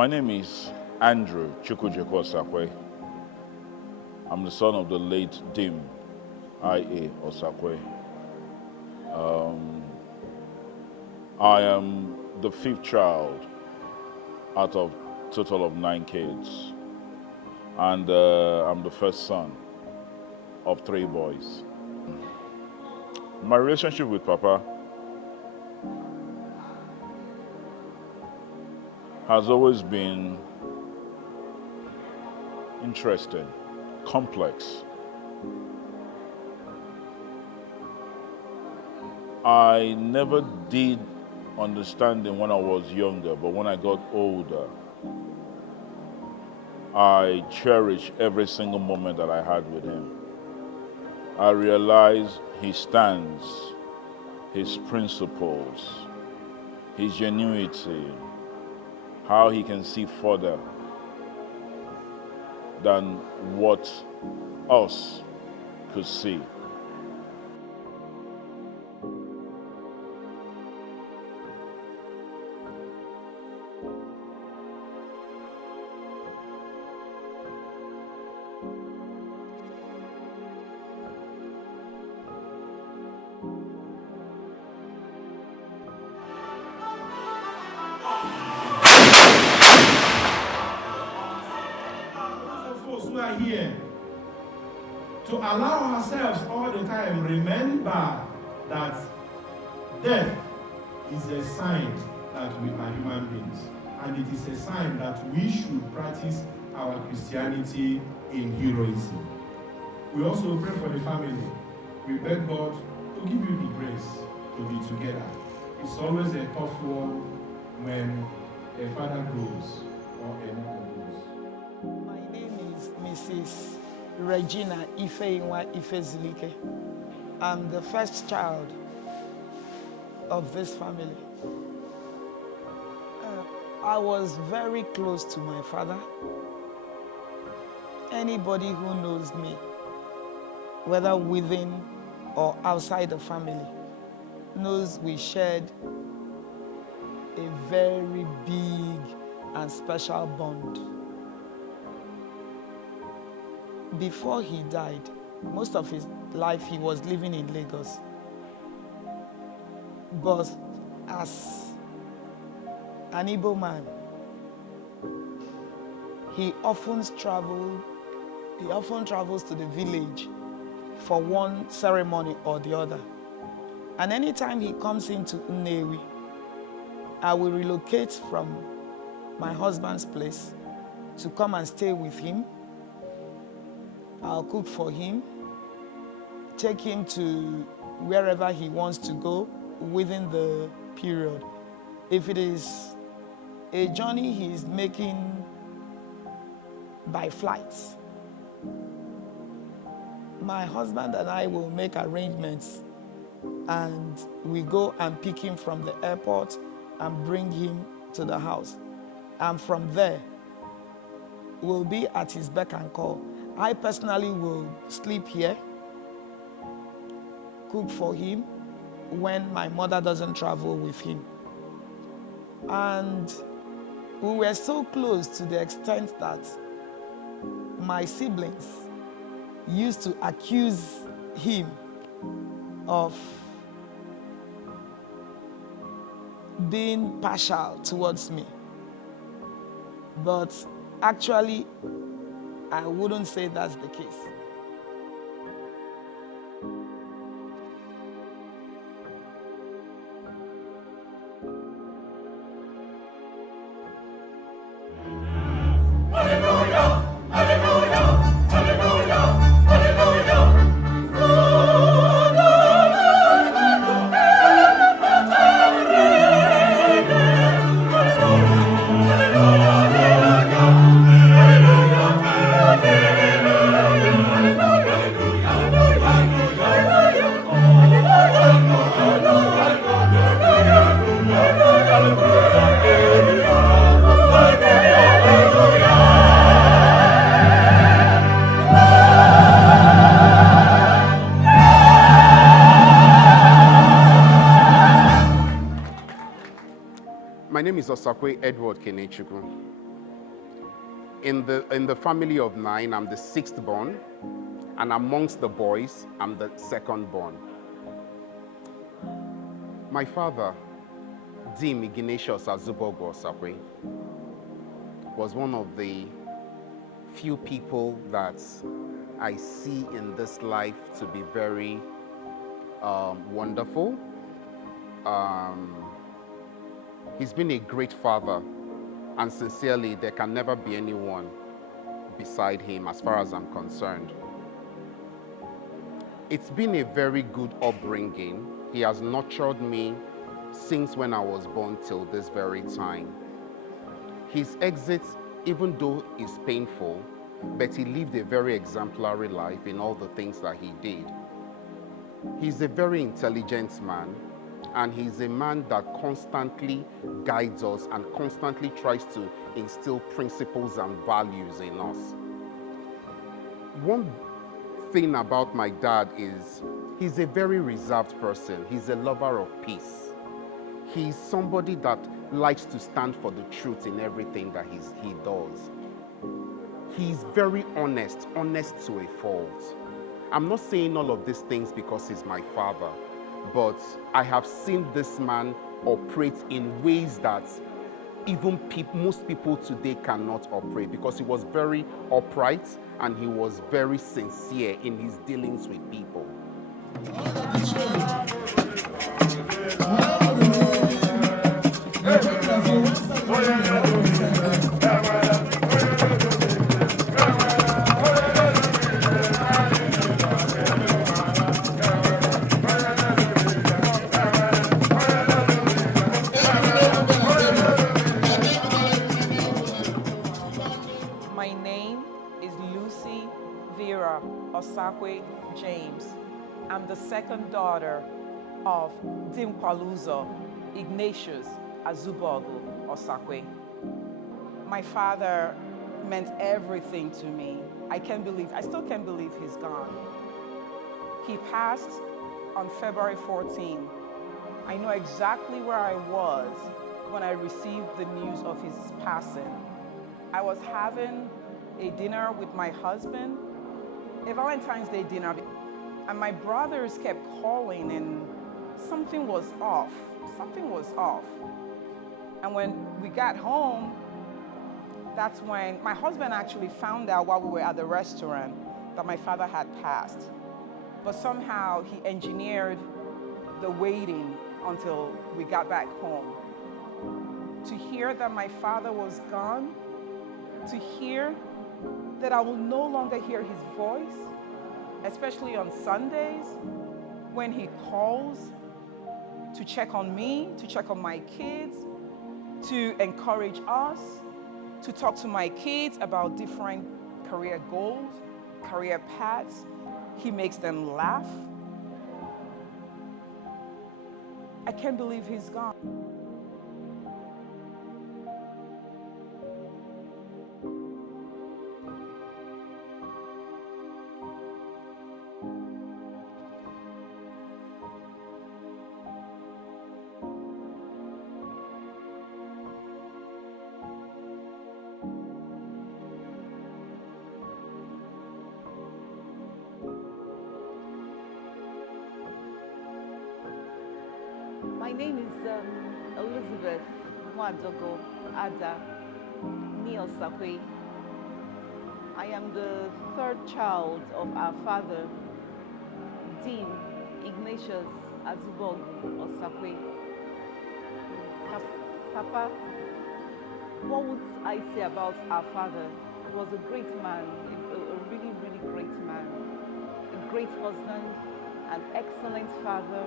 My name is Andrew Chukwujekwu Osakwe. I'm the son of the late Dimkwaluzo Osakwe. I am the fifth child out of a total of 9 kids. And I'm the first son of 3 boys. My relationship with Papa has always been interesting, complex. I never did understand him when I was younger, but when I got older, I cherish every single moment that I had with him. I realized his stance, his principles, his genuinity, how he can see further than what us could see. Who are here to allow ourselves all the time remember that death is a sign that we are human beings, and it is a sign that we should practice our Christianity in heroism. We also pray for the family. We beg God to give you the grace to be together. It's always a tough one when a father goes or a mother goes. My name is Mrs. Regina Ifezilike. I'm the first child of this family. I was very close to my father. Anybody who knows me, whether within or outside the family, knows we shared a very big and special bond. Before he died, most of his life he was living in Lagos. But as an Igbo man, he often travels to the village for one ceremony or the other. And anytime he comes into Nnewi, I will relocate from my husband's place to come and stay with him. I'll cook for him, take him to wherever he wants to go within the period. If it is a journey he is making by flight, my husband and I will make arrangements and we go and pick him from the airport and bring him to the house. And from there, we'll be at his beck and call. I personally will sleep here, cook for him when my mother doesn't travel with him. And we were so close to the extent that my siblings used to accuse him of being partial towards me. But actually, I wouldn't say that's the case. My name is Osakwe Edward Kenechukwu. In the family of 9, I'm the 6th born, and amongst the boys, I'm the 2nd born. My father, IGNATIUS AZUBOGU OSAKWE, was one of the few people that I see in this life to be very wonderful. He's been a great father, and sincerely, there can never be anyone beside him as far as I'm concerned. It's been a very good upbringing. He has nurtured me since when I was born till this very time. His exit, even though is painful, but he lived a very exemplary life in all the things that he did. He's a very intelligent man, and he's a man that constantly guides us and constantly tries to instill principles and values in us. One thing about my dad is he's a very reserved person. He's a lover of peace. He's somebody that likes to stand for the truth in everything that he does. He's very honest to a fault. I'm not saying all of these things because he's my father, but I have seen this man operate in ways that even most people today cannot operate, because he was very upright and he was very sincere in his dealings with people. My name is Lucy Vera Osakwe James. I'm the 2nd daughter of Dimkwaluzo IGNATIUS AZUBOGU OSAKWE. My father meant everything to me. I still can't believe he's gone. He passed on February 14. I know exactly where I was when I received the news of his passing. I was having a dinner with my husband, a Valentine's Day dinner, and my brothers kept calling and something was off. Something was off. And when we got home, that's when my husband actually found out while we were at the restaurant that my father had passed. But somehow he engineered the waiting until we got back home. To hear that my father was gone, to hear that I will no longer hear his voice, especially on Sundays when he calls to check on me, to check on my kids, to encourage us, to talk to my kids about different career goals, career paths. He makes them laugh. I can't believe he's gone. My name is Elizabeth Mwadogo Ada Osakwe. I am the 3rd child of our father, IGNATIUS Azubogu Osakwe. Papa, what would I say about our father? He was a great man, a really, really great man, a great husband, an excellent father,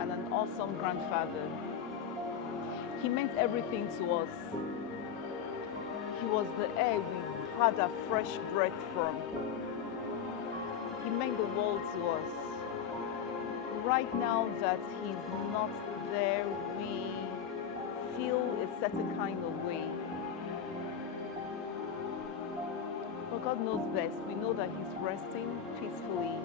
and an awesome grandfather. He meant everything to us. He was the air we had a fresh breath from. He meant the world to us. Right now that he's not there, we feel a certain kind of way. But God knows best. We know that he's resting peacefully.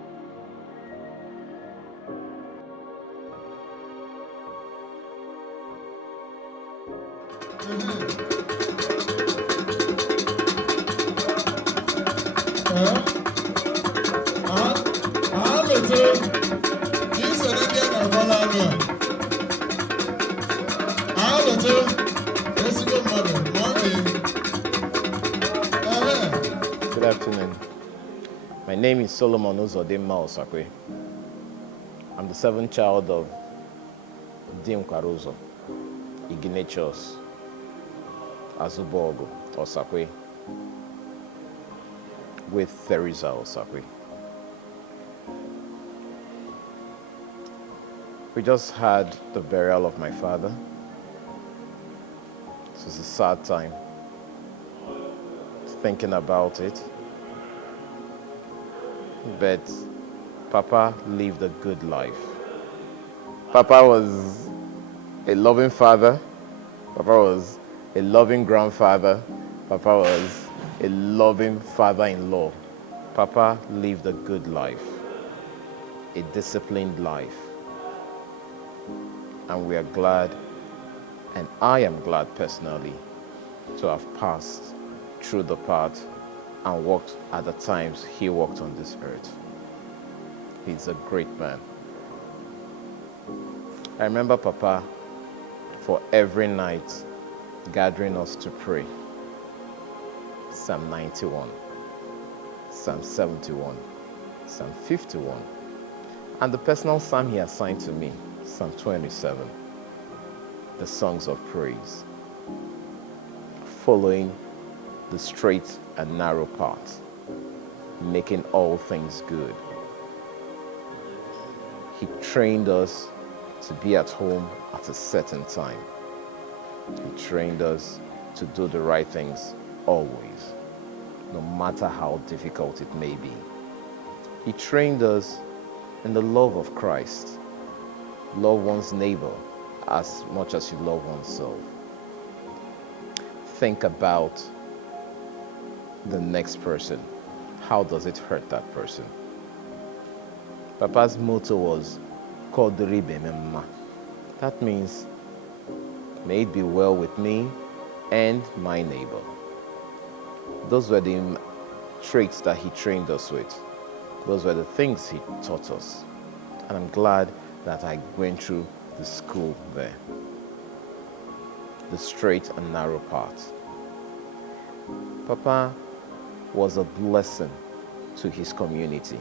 Good afternoon. My name is Dimkwaluzo OSAKWE. I'm the seventh child of Dimkwaluzo IGNATIUS AZUBOGU OSAKWE with Teresa OSAKWE. We just had the burial of my father. This is a sad time thinking about it. But Papa lived a good life. Papa was a loving father. Papa was a loving grandfather. Papa was a loving father-in-law. Papa lived a good life, a disciplined life. And we are glad, and I am glad personally, to have passed through the path and walked at the times he walked on this earth. He's a great man. I remember Papa for every night gathering us to pray. Psalm 91, Psalm 71, Psalm 51, and the personal psalm he assigned to me, Psalm 27, the songs of praise, following the straight and narrow path, making all things good. He trained us to be at home at a certain time. He trained us to do the right things always, no matter how difficult it may be. He trained us in the love of Christ. Love one's neighbor as much as you love oneself. Think about the next person. How does it hurt that person? Papa's motto was, "Kodribe memma." That means, may it be well with me and my neighbor. Those were the traits that he trained us with. Those were the things he taught us. And I'm glad that I went through the school there. The straight and narrow path. Papa was a blessing to his community.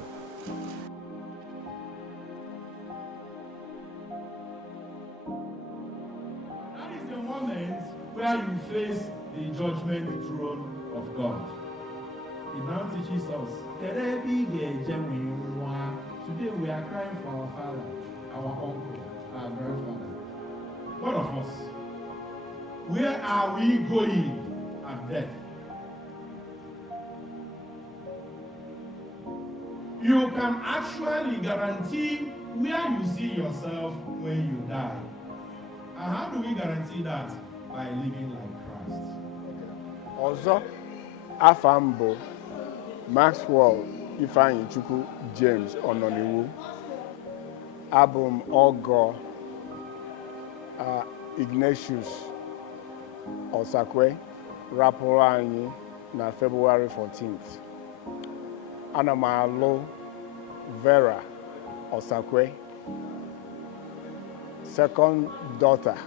That is the moment where you face the judgment throne of God. He now teaches us. Today we are crying for our father, our uncle, our grandfather. What of us? Where are we going at death? You can actually guarantee where you see yourself when you die. And how do we guarantee that? By living like Christ. Ọzọ, afa m bụ Maxwell Ifeanyichukwu James Ọnọniwu. Abụ m ọgọ Ignatius Osakwe rapụrụ anyị na February 14th. Ana m alụ Vera Osakwe, second daughter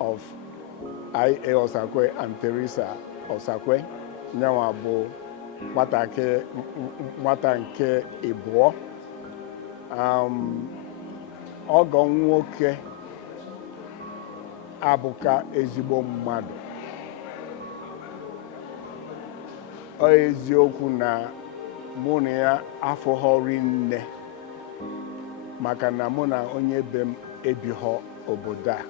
of I.A. Osakwe and Teresa Osakwe. Nyanwa bụ nwata nke ịbụọ. Ọgọ nwoke abụka ezigbo mmadụ. Ọ eziokwu na mụ na ya afọghọrị nne maka na mụ na onye be m ebighọ obodo a.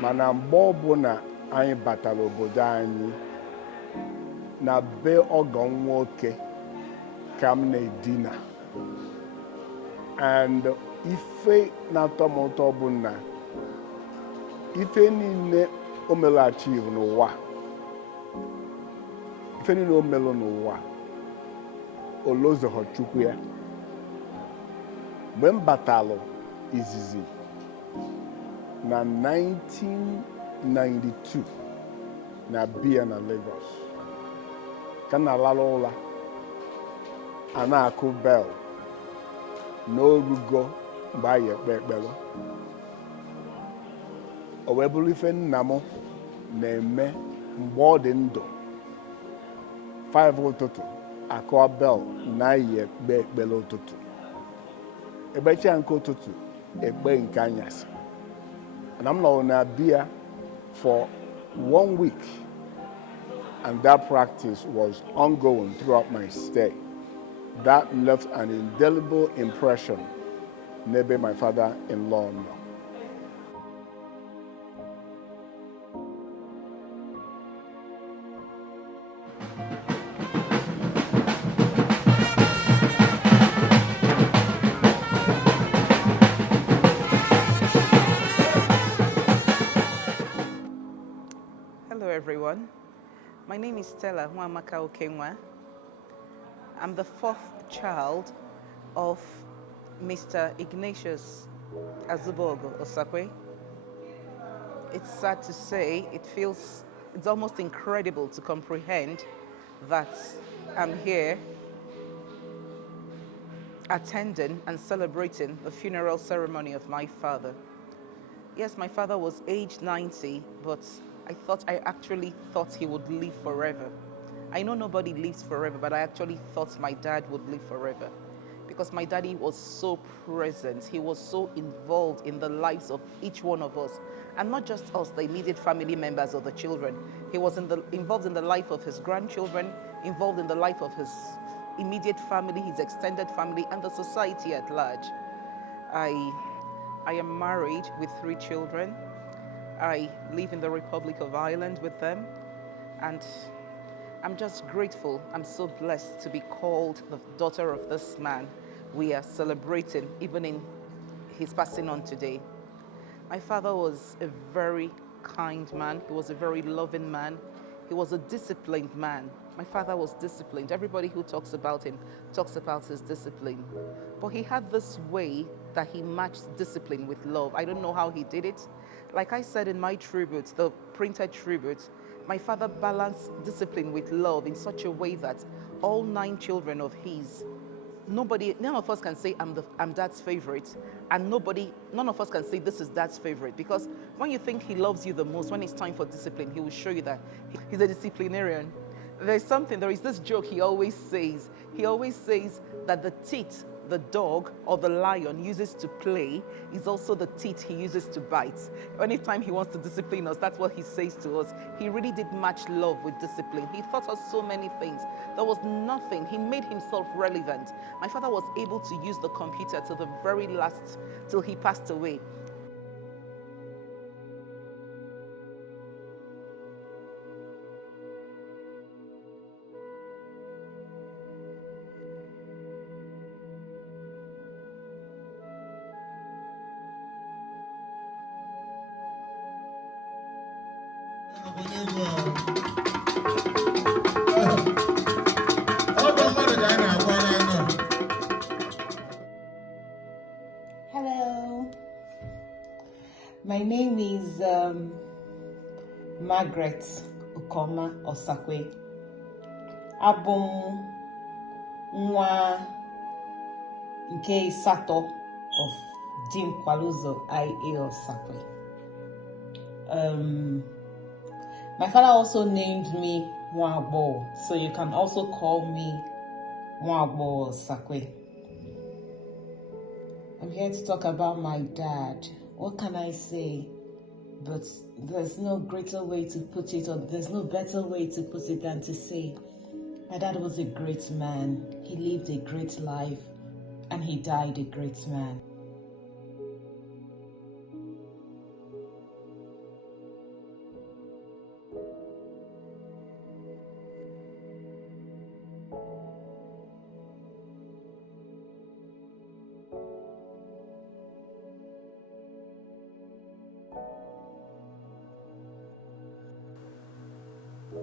Mana mgbe ọbụla anyị batara obodo anyị na be ọgọ nwoke ka m na-edina. And ife na-atọ m ụtọ bụ na ife niile o mere achieve n'ụwa, ife niile o mere n'ụwa olozoghọ Chukwu ya. Mgbe m batalụ izizi na 1992 na biya na Lagos ka m na-alalụ ụla a na-akụ bel n'orugo mgbe anyị ekpe ekpere. O wee bụrụ ife nna m na-eme mgbe ọ dị ndụ 5 ụtụtụ akụọ bel na anyị ekpe ekpere ụtụtụ. Ekpechaa nke ụtụtụ ekpe nke anyasị. And I'm not na bia for 1 week, and that practice was ongoing throughout my stay. That left an indelible impression, maybe my father-in-law. Hello everyone, my name is Stella Nwamaka Okenwa. I'm the 4th child of Mr. Ignatius Azubogu Osakwe. It's sad to say, it's almost incredible to comprehend that I'm here attending and celebrating the funeral ceremony of my father. Yes, my father was aged 90, but I actually thought he would live forever. I know nobody lives forever, but I actually thought my dad would live forever because my daddy was so present. He was so involved in the lives of each one of us, and not just us, the immediate family members of the children. He was involved in the life of his grandchildren, involved in the life of his immediate family, his extended family, and the society at large. I am married with 3 children. I live in the Republic of Ireland with them, and I'm just grateful. I'm so blessed to be called the daughter of this man we are celebrating, even in his passing on today. My father was a very kind man. He was a very loving man. He was a disciplined man. My father was disciplined. Everybody who talks about him talks about his discipline. But he had this way that he matched discipline with love. I don't know how he did it. Like I said in my tribute, the printed tribute, my father balanced discipline with love in such a way that all 9 children of his, none of us can say I'm dad's favorite, and none of us can say this is dad's favorite, because when you think he loves you the most, when it's time for discipline, he will show you that he's a disciplinarian. There is this joke he always says. He always says that the teeth the dog or the lion uses to play is also the teeth he uses to bite. Anytime he wants to discipline us, that's what he says to us. He really did match love with discipline. He taught us so many things. There was nothing. He made himself relevant. My father was able to use the computer till the very last, till he passed away. Hello, my name is Margaret Ukoma Osakwe. Abum nwa nke Sato of Dimkwaluzo IGNATIUS Azubogу. My father also named me Nwagbo, so you can also call me Nwagbo Osakwe. I'm here to talk about my dad. What can I say? But there's no greater way to put it, or there's no better way to put it than to say, my dad was a great man. He lived a great life, and he died a great man.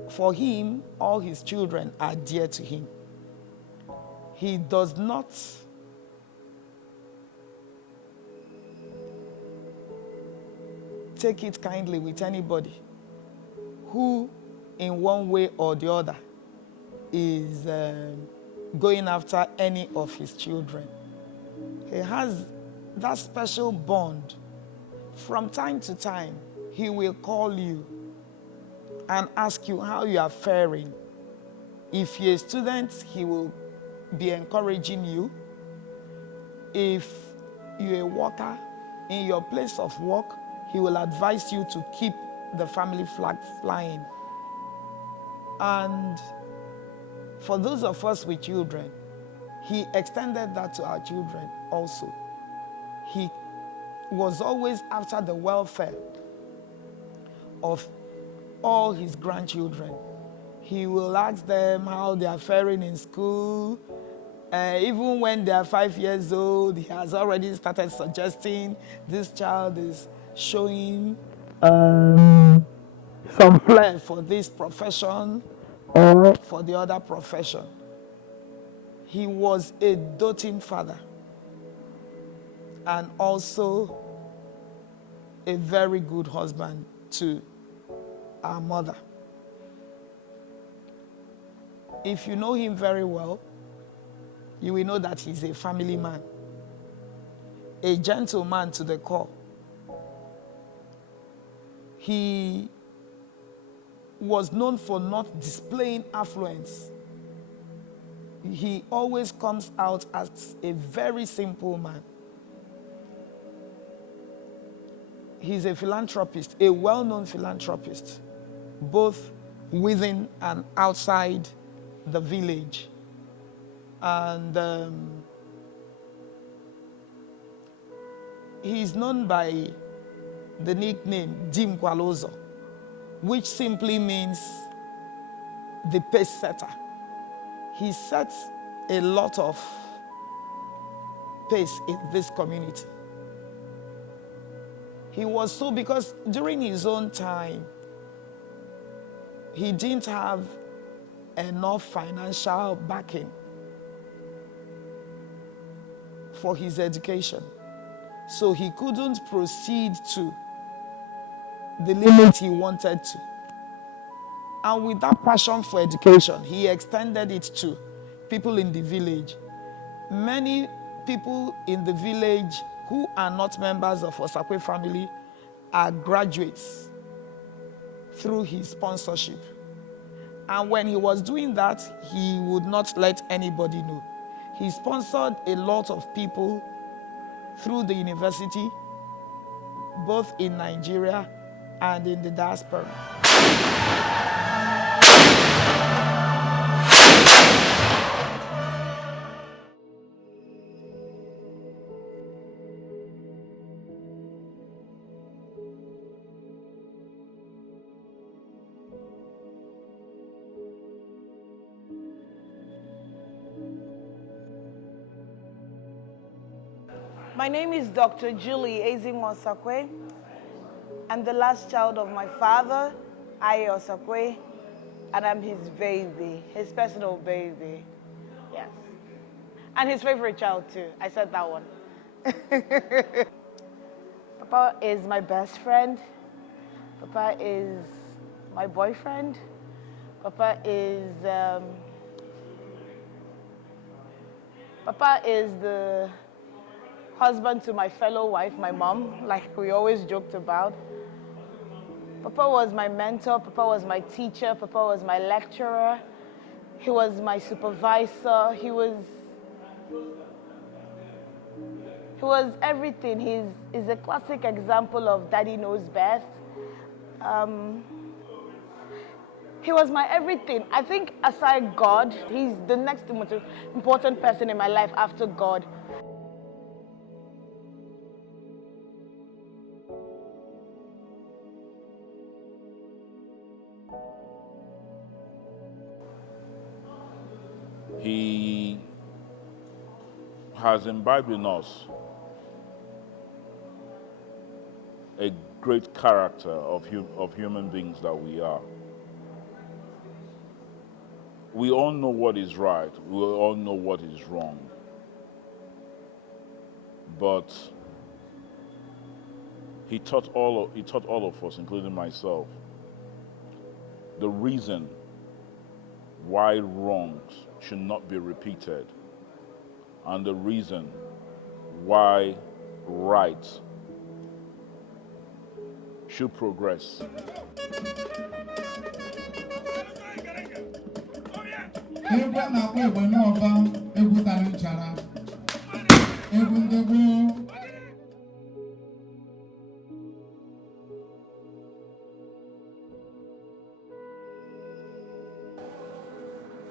For him, all his children are dear to him. He does not take it kindly with anybody who, in one way or the other, is going after any of his children. He has that special bond. From time to time, he will call you and ask you how you are faring. If you're a student, he will be encouraging you. If you're a worker, in your place of work, he will advise you to keep the family flag flying. And for those of us with children, he extended that to our children also. He was always after the welfare of all his grandchildren. He will ask them how they are faring in school. Even when they are 5 years old, he has already started suggesting this child is showing some flair for this profession or for the other profession. He was a doting father and also a very good husband to our mother. If you know him very well, you will know that he's a family man, a gentleman to the core. He was known for not displaying affluence. He always comes out as a very simple man. He's a philanthropist, a well-known philanthropist, both within and outside the village. And he's known by the nickname Dimkwaluzo, which simply means the pace setter. He sets a lot of pace in this community. He was so, because during his own time, he didn't have enough financial backing for his education. So he couldn't proceed to the limit he wanted to. And with that passion for education, he extended it to people in the village. Many people in the village who are not members of Osakwe family are graduates through his sponsorship. And when he was doing that, he would not let anybody know. He sponsored a lot of people through the university, both in Nigeria and in the diaspora. My name is Dr. Julie IGNATIUS OSAKWE. I'm the last child of my father, Osakwe, and I'm his baby, his personal baby. Yes. And his favorite child too. I said that one. Papa is my best friend. Papa is my boyfriend. Papa is the husband to my fellow wife, my mom, like we always joked about. Papa was my mentor, Papa was my teacher, Papa was my lecturer. He was my supervisor. He was everything. He's a classic example of daddy knows best. He was my everything. I think aside God, he's the next most important person in my life after God. He has imbibed in us a great character of human beings that we are. We all know what is right. We all know what is wrong. But he taught all of us, including myself, the reason why wrongs should not be repeated, and the reason why right should progress.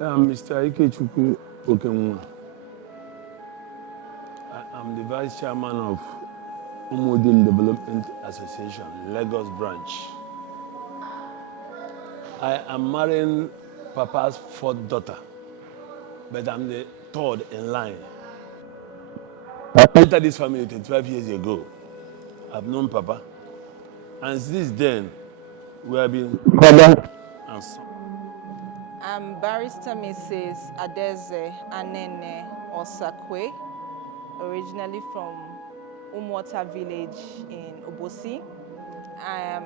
I'm Mr. Ikechukwu Okenwa. I'm the Vice Chairman of MOO Development Association, Lagos branch. I am marrying Papa's fourth daughter, but I'm the third in line. I entered this family 25 years ago. I've known Papa, and since then, we have been father and son. I'm Barrister Mrs. Adeze Anene Osakwe, originally from Umwota village in Obosi. I am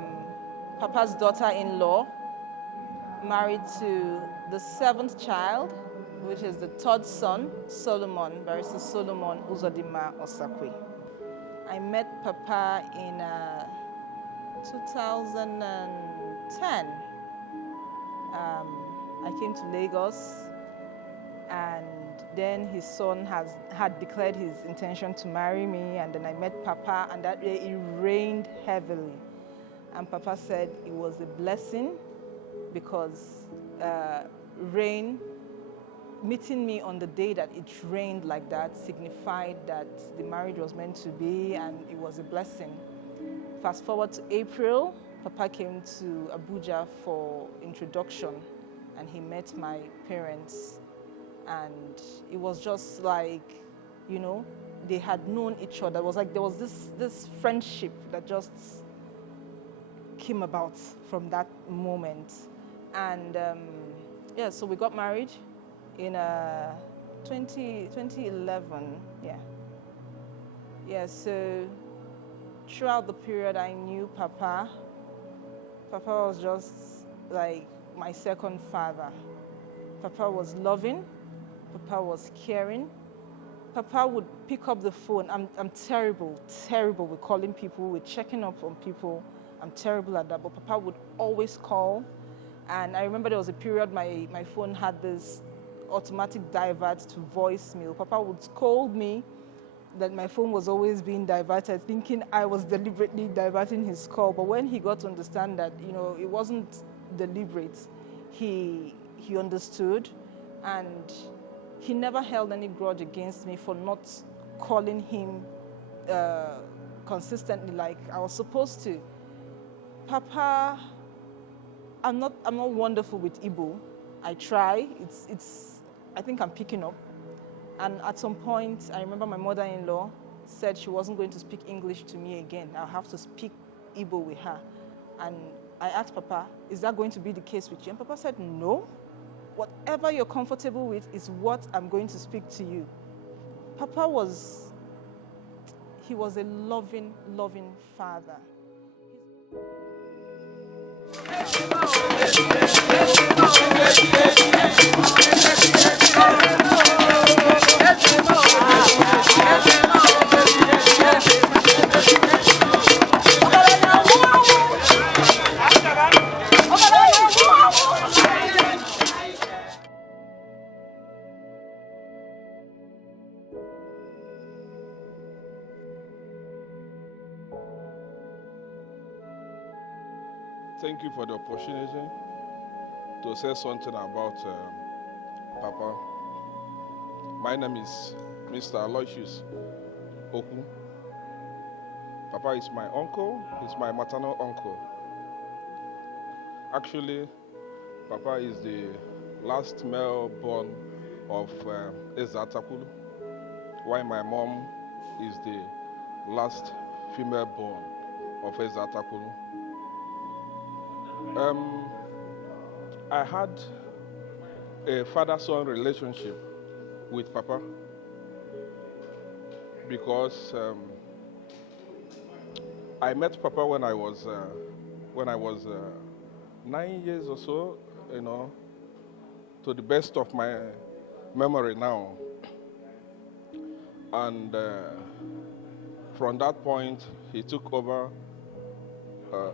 Papa's daughter-in-law, married to the seventh child, which is the third son, Solomon, Barrister Solomon Uzodima Osakwe. I met Papa in 2010. I came to Lagos, and then his son had declared his intention to marry me, and then I met Papa, and that day it rained heavily. And Papa said it was a blessing because meeting me on the day that it rained like that signified that the marriage was meant to be, and it was a blessing. Fast forward to April, Papa came to Abuja for introduction, and he met my parents, and it was just like, you know, they had known each other. It was like there was this friendship that just came about from that moment. And yeah, so we got married in 2011, yeah, so throughout the period I knew Papa. Papa was just like my second father. Papa was loving, Papa was caring. Papa would pick up the phone. I'm terrible with calling people, with checking up on people. I'm terrible at that, but Papa would always call. And I remember there was a period my phone had this automatic divert to voicemail. Papa would scold me that my phone was always being diverted, thinking I was deliberately diverting his call. But when he got to understand that, you know, it wasn't deliberate, he understood, and he never held any grudge against me for not calling him consistently like I was supposed to. Papa, I'm not wonderful with Igbo. I try. I think I'm picking up. And at some point, I remember my mother-in-law said she wasn't going to speak English to me again. I'll have to speak Igbo with her. And I asked Papa, is that going to be the case with you? And Papa said, no. Whatever you're comfortable with is what I'm going to speak to you. Papa was a loving, loving father. Thank you for the opportunity to say something about Papa. My name is Mr. Aloysius Oku. Papa is my uncle. He's my maternal uncle. Actually, Papa is the last male born of Ezatakulu, while my mom is the last female born of Ezatakulu. I had a father-son relationship with Papa because I met Papa when I was 9 years or so, you know, to the best of my memory now. And from that point, he took over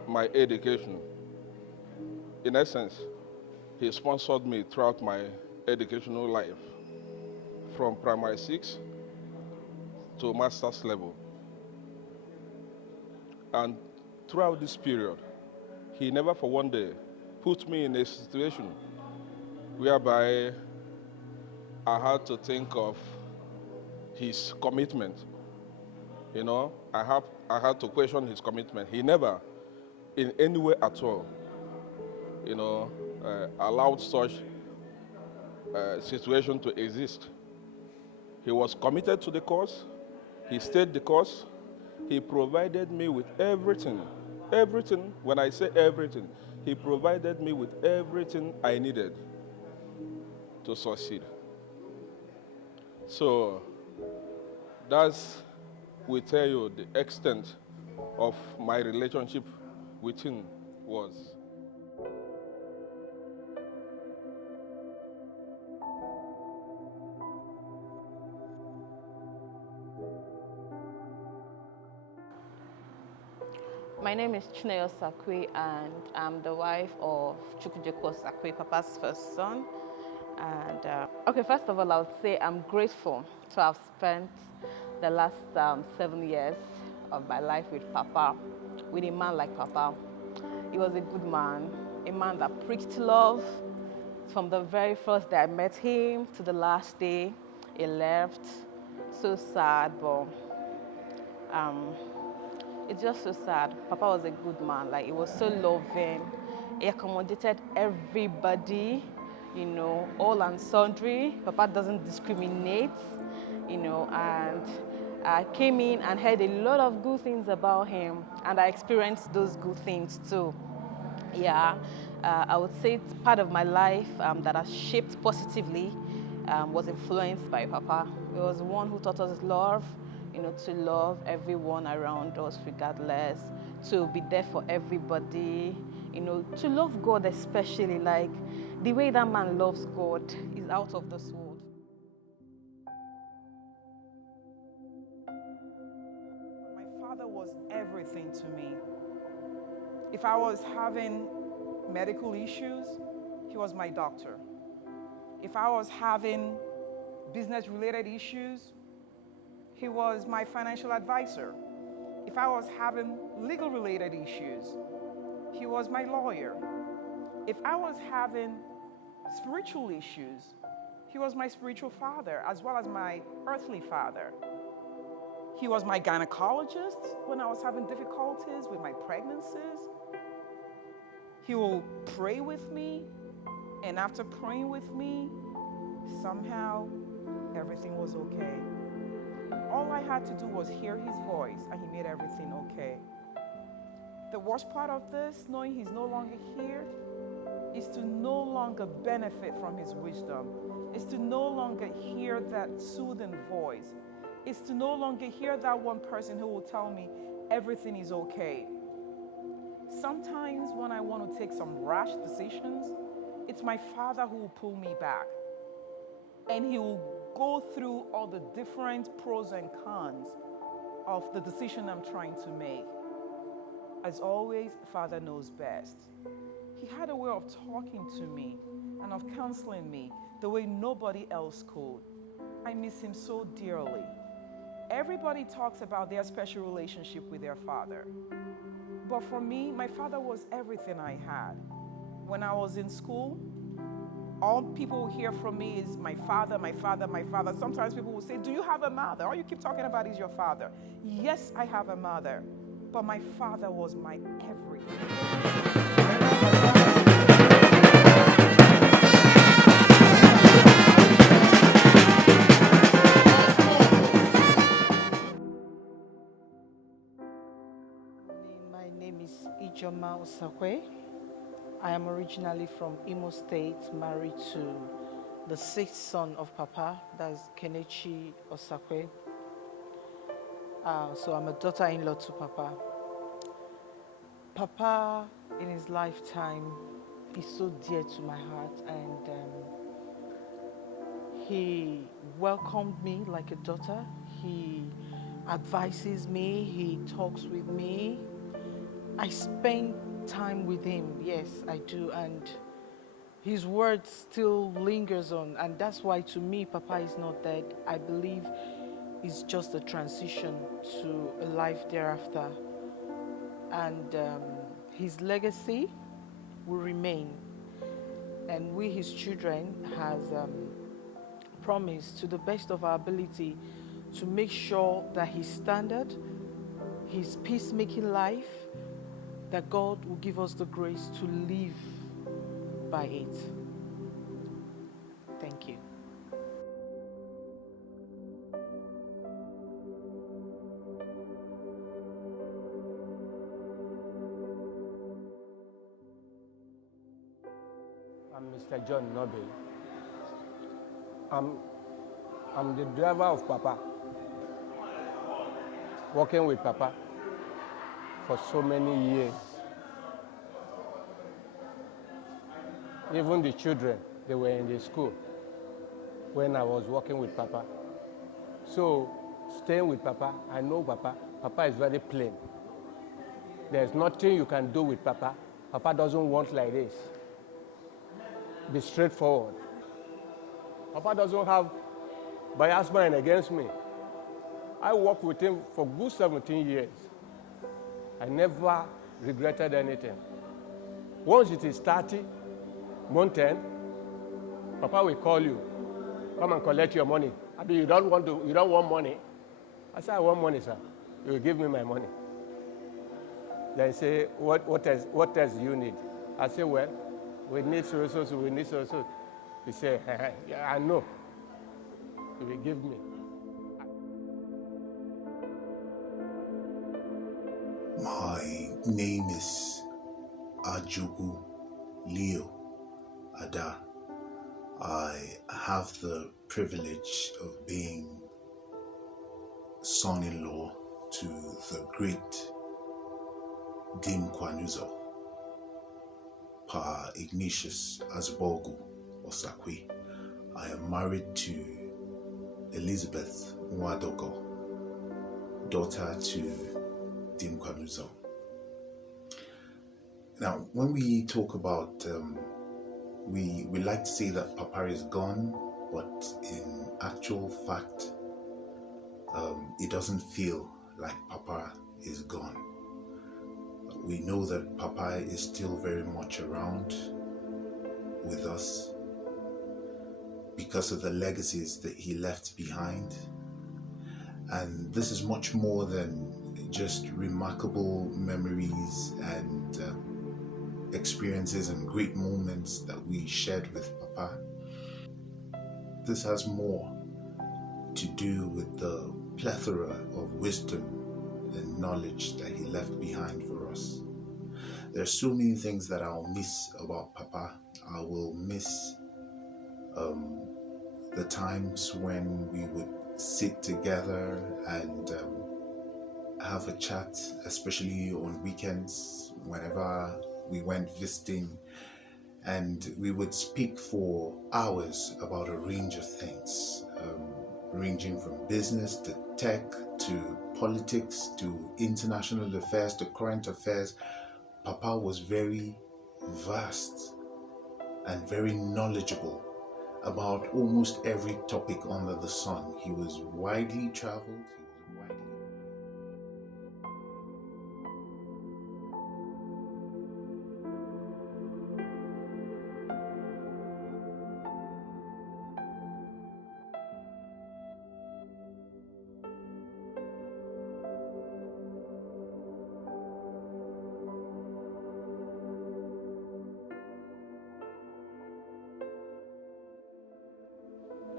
my education. In essence, he sponsored me throughout my educational life, from primary 6 to master's level. And throughout this period, he never for one day put me in a situation whereby I had to think of his commitment. You know, I had to question his commitment. He never, in any way at all, you know, allowed such situation to exist. He was committed to the cause. He stayed the course. He provided me with everything. Everything, when I say everything, he provided me with everything I needed to succeed. So that's, will tell you the extent of my relationship with him was. My name is IGNATIUS AZUBOGU, and I'm the wife of OSAKWE, Papa's first son. And okay, first of all, I would say I'm grateful to have spent the last 7 years of my life with Papa, with a man like Papa. He was a good man, a man that preached love. From the very first day I met him to the last day he left. So sad, but it's just so sad. Papa was a good man. Like, he was so loving. He accommodated everybody, you know, all and sundry. Papa doesn't discriminate, you know, and I came in and heard a lot of good things about him, and I experienced those good things too. Yeah, I would say it's part of my life that has shaped positively was influenced by Papa. He was the one who taught us love, you know, to love everyone around us regardless, to be there for everybody, you know, to love God especially. Like, the way that man loves God is out of this world. My father was everything to me. If I was having medical issues, he was my doctor. If I was having business-related issues, he was my financial advisor. If I was having legal-related issues, he was my lawyer. If I was having spiritual issues, he was my spiritual father as well as my earthly father. He was my gynecologist when I was having difficulties with my pregnancies. He will pray with me, and after praying with me, somehow everything was okay. All I had to do was hear his voice, and he made everything okay. The worst part of this, knowing he's no longer here, is to no longer benefit from his wisdom, is to no longer hear that soothing voice, is to no longer hear that one person who will tell me everything is okay. Sometimes when I want to take some rash decisions, it's my father who will pull me back. And he will go through all the different pros and cons of the decision I'm trying to make. As always, Father knows best. He had a way of talking to me and of counseling me the way nobody else could. I miss him so dearly. Everybody talks about their special relationship with their father. But for me, my father was everything I had. When I was in school, all people will hear from me is my father, my father, my father. Sometimes people will say, do you have a mother? All you keep talking about is your father. Yes, I have a mother, but my father was my everything. My name is IGNATIUS OSAKWE. I am originally from Imo State, married to the sixth son of Papa, that's IGNATIUS OSAKWE. So I'm a daughter-in-law to Papa. Papa, in his lifetime, is so dear to my heart, and He welcomed me like a daughter. He advises me. He talks with me. I spend time with him. Yes, I do. And his word still lingers on. And that's why, to me, Papa is not dead. I believe it's just a transition to a life thereafter. And his legacy will remain. And we, his children, has promised to the best of our ability to make sure that his standard, his peacemaking life, that God will give us the grace to live by it. Thank you. I'm Mr. John Noble. I'm the driver of Papa, working with Papa for so many years. Even the children, they were in the school when I was working with Papa. So, staying with Papa, I know Papa. Papa is very plain. There's nothing you can do with Papa. Papa doesn't want like this. Be straightforward. Papa doesn't have bias mind against me. I worked with him for good 17 years. I never regretted anything. Once it is 30, month end, Papa will call you. Come and collect your money. I mean, you don't want money? I say, I want money, sir. You will give me my money. They say, what else do you need? I say, well, we need so. We need so. He say, yeah, I know. He will give me. My name is Ajugu Leo Ada. I have the privilege of being son-in-law to the great Dimkwaluzo IGNATIUS AZUBOGU OSAKWE. I am married to Elizabeth Nwadogo, daughter to Dimkwaluzo. Now, when we talk about, we like to say that Papa is gone, but in actual fact, it doesn't feel like Papa is gone. We know that Papa is still very much around with us because of the legacies that he left behind. And this is much more than just remarkable memories and experiences and great moments that we shared with Papa. This has more to do with the plethora of wisdom and knowledge that he left behind for us. There are so many things that I'll miss about Papa. I will miss the times when we would sit together and have a chat, especially on weekends, whenever we went visiting, and we would speak for hours about a range of things, ranging from business to tech to politics to international affairs to current affairs. Papa was very vast and very knowledgeable about almost every topic under the sun. He was widely traveled.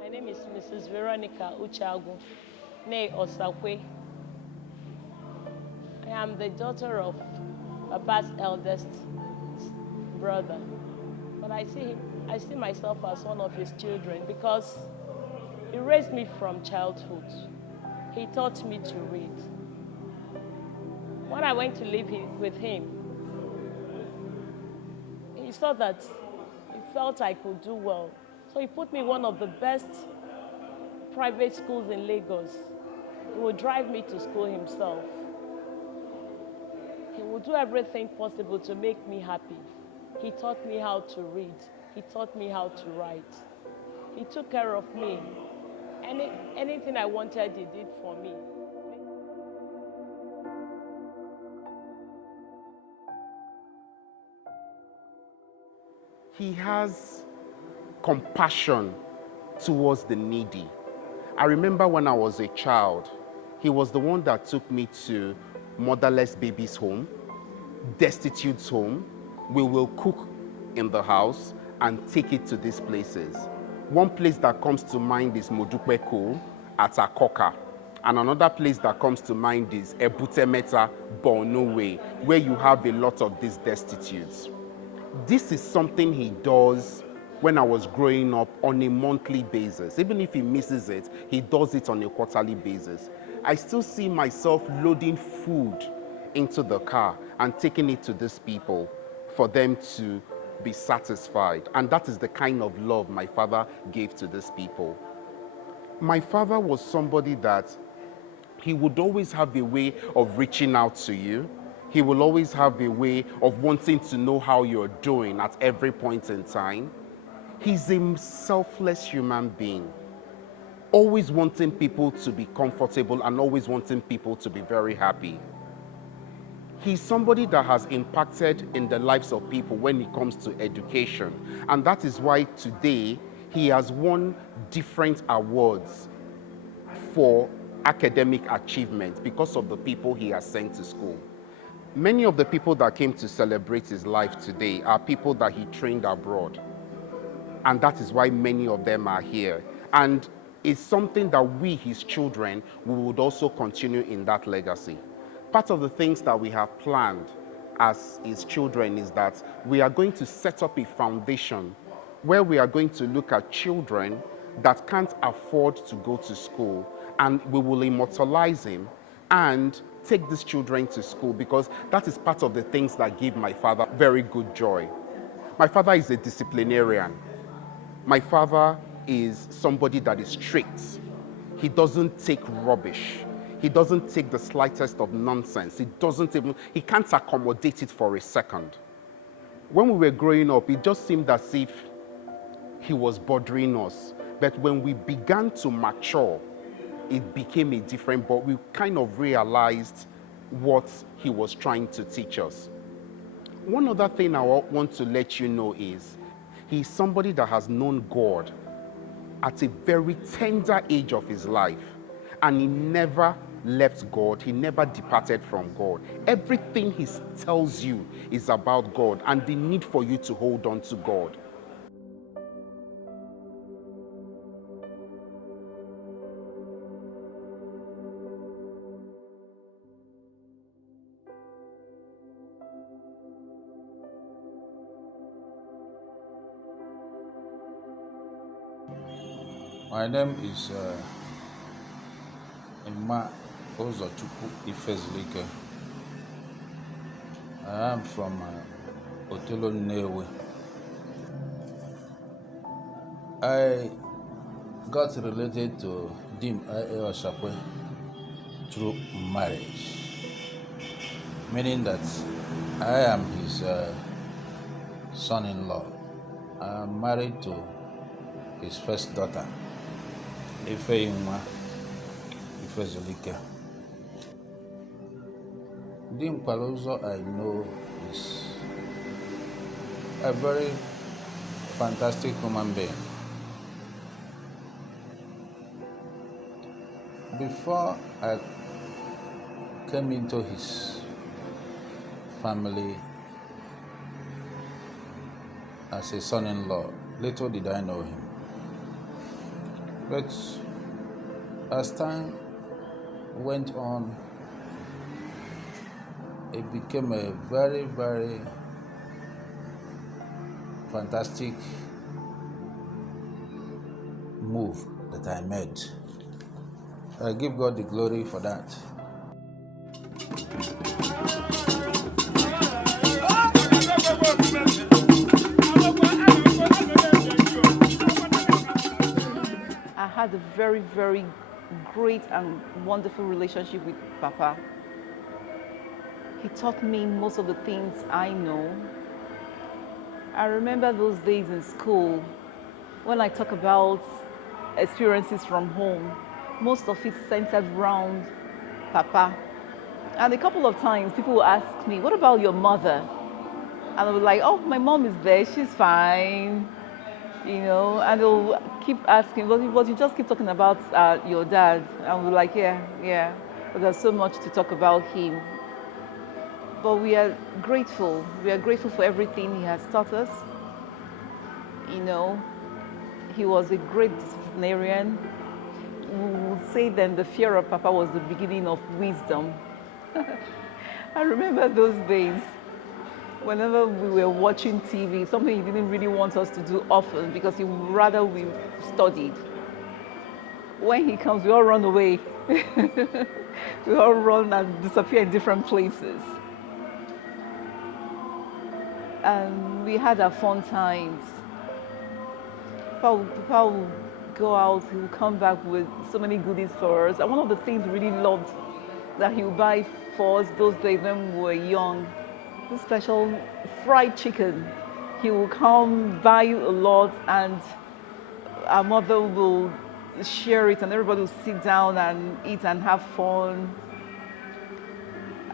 My name is Mrs. Veronica Uchagu, née Osakwe. I am the daughter of Papa's eldest brother, but I see myself as one of his children because he raised me from childhood. He taught me to read. When I went to live with him, he saw that he felt I could do well. So he put me in one of the best private schools in Lagos. He would drive me to school himself. He would do everything possible to make me happy. He taught me how to read. He taught me how to write. He took care of me. Anything I wanted, he did for me. He has compassion towards the needy. I remember when I was a child, he was the one that took me to motherless babies' home, destitute's home. We will cook in the house and take it to these places. One place that comes to mind is Modukbeko at Akoka. And another place that comes to mind is Ebutemeta, Borno Way, where you have a lot of these destitutes. This is something he does when I was growing up on a monthly basis. Even if he misses it, he does it on a quarterly basis. I still see myself loading food into the car and taking it to these people for them to be satisfied. And that is the kind of love my father gave to these people. My father was somebody that he would always have a way of reaching out to you. He will always have a way of wanting to know how you're doing at every point in time. He's a selfless human being, always wanting people to be comfortable and always wanting people to be very happy. He's somebody that has impacted in the lives of people when it comes to education. And that is why today he has won different awards for academic achievement because of the people he has sent to school. Many of the people that came to celebrate his life today are people that he trained abroad. And that is why many of them are here. And it's something that we, his children, we would also continue in that legacy. Part of the things that we have planned as his children is that we are going to set up a foundation where we are going to look at children that can't afford to go to school, and we will immortalize him and take these children to school, because that is part of the things that give my father very good joy. My father is a disciplinarian. My father is somebody that is strict. He doesn't take rubbish. He doesn't take the slightest of nonsense. He can't accommodate it for a second. When we were growing up, it just seemed as if he was bothering us. But when we began to mature, it became a different, but we kind of realized what he was trying to teach us. One other thing I want to let you know is he's somebody that has known God at a very tender age of his life, and he never left God. He never departed from God. Everything he tells you is about God and the need for you to hold on to God. My name is MOO Ifezulike. I am from Otolo Nnewi. I got related to Dimkwaluzo AZUBOGU through marriage, meaning that I am his son-in-law. I am married to his first daughter, Ifezulike. Dimkwaluzo, I know, is a very fantastic human being. Before I came into his family as a son-in-law, little did I know him. But as time went on, it became a very, very fantastic move that I made. I give God the glory for that. I had a very, very great and wonderful relationship with Papa. He taught me most of the things I know. I remember those days in school when I talk about experiences from home. Most of it centered around Papa. And a couple of times people will ask me, what about your mother? And I was like, oh, my mom is there, she's fine. You know, and they'll keep asking, but you just keep talking about your dad. And we're like, yeah, but there's so much to talk about him. But we are grateful. We are grateful for everything he has taught us. You know, he was a great disciplinarian. We would say then the fear of Papa was the beginning of wisdom. I remember those days. Whenever we were watching TV, something he didn't really want us to do often because he would rather we studied. When he comes, we all run away. We all run and disappear in different places. And we had our fun times. Papa would go out, he would come back with so many goodies for us. And one of the things we really loved that he would buy for us those days when we were young, this special fried chicken. He will come buy a lot and our mother will share it and everybody will sit down and eat and have fun.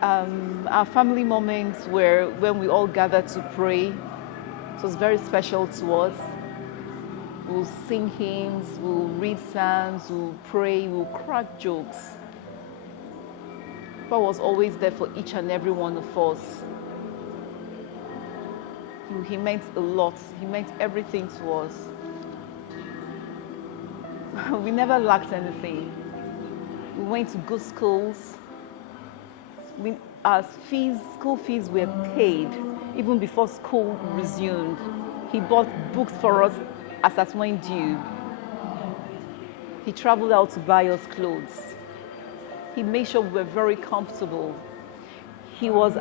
Our family moments were when we all gathered to pray. It was very special to us. We'll sing hymns, we'll read psalms, we'll pray, we'll crack jokes. Papa was always there for each and every one of us. He meant a lot. He meant everything to us. We never lacked anything. We went to good schools. Our school fees were paid even before school resumed. He bought books for us as at when due. He traveled out to buy us clothes. He made sure we were very comfortable. He was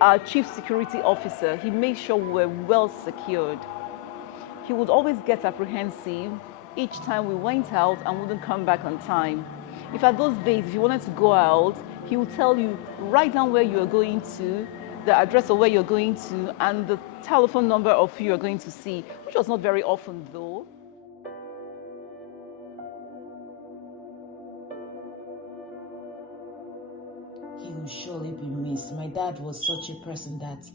our chief security officer. He made sure we were well secured. He would always get apprehensive each time we went out and wouldn't come back on time. If at those days, if you wanted to go out, he would tell you, write down where you are going to, the address of where you're going to, and the telephone number of who you're going to see, which was not very often though. He will surely be missed. My dad was such a person that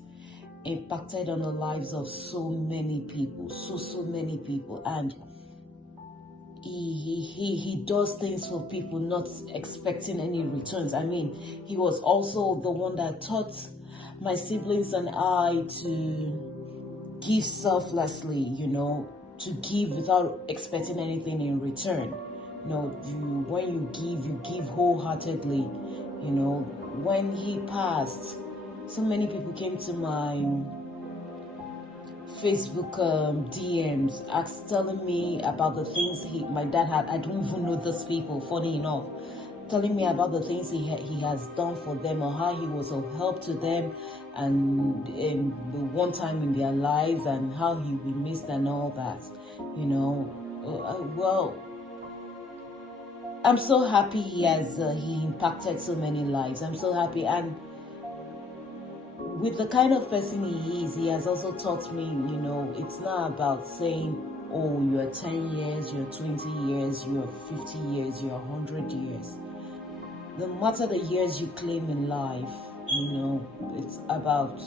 impacted on the lives of so many people, so many people, and he does things for people not expecting any returns. I mean, he was also the one that taught my siblings and I to give selflessly, you know, to give without expecting anything in return. You know, when you give wholeheartedly. You know, when he passed, so many people came to my Facebook DMs, telling me about the things my dad had. I don't even know those people, funny enough, telling me about the things he has done for them or how he was of help to them, and the one time in their lives and how he will be missed and all that. You know, well, I'm so happy he impacted so many lives. I'm so happy, and with the kind of person he is, he has also taught me, you know, it's not about saying, oh, you're 10 years, you're 20 years, you're 50 years, you're 100 years. No matter the years you claim in life, you know, it's about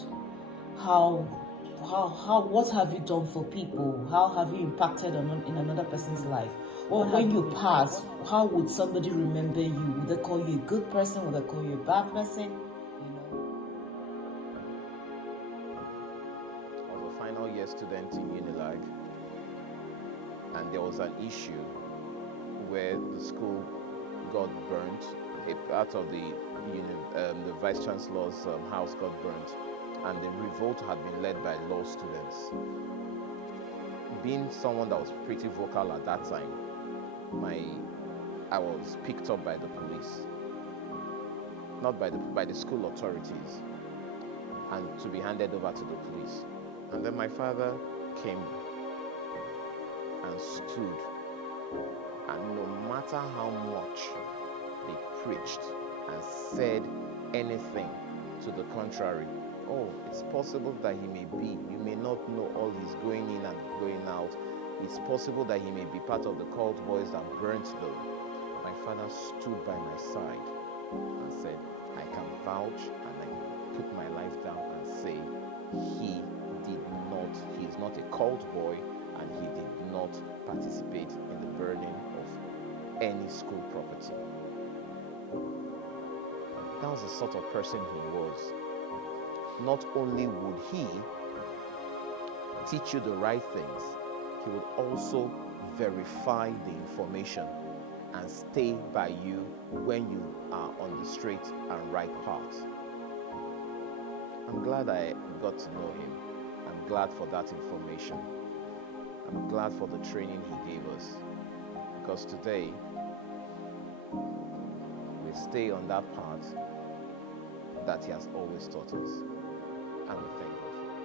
what have you done for people? How have you impacted in another person's life? Or when you pass, how would somebody remember you? Would they call you a good person? Would they call you a bad person? I was a final year student in Unilag, and there was an issue where the school got burnt. A part of the vice chancellor's house got burnt, and the revolt had been led by law students. Being someone that was pretty vocal at that time, I was picked up by the police, not by the school authorities, and to be handed over to the police. And then my father came and stood And no matter how much they preached and said anything to the contrary, oh, it's possible that he may be, you may not know all his going in and going out. It's possible that he may be part of the cult boys that burnt though. My father stood by my side and said, I can vouch and I put my life down and say, he is not a cult boy, and he did not participate in the burning of any school property. That was the sort of person he was. Not only would he teach you the right things, he would also verify the information and stay by you when you are on the straight and right path. I'm glad I got to know him. I'm glad for that information. I'm glad for the training he gave us, because today we stay on that path that he has always taught us, and we thank God for it.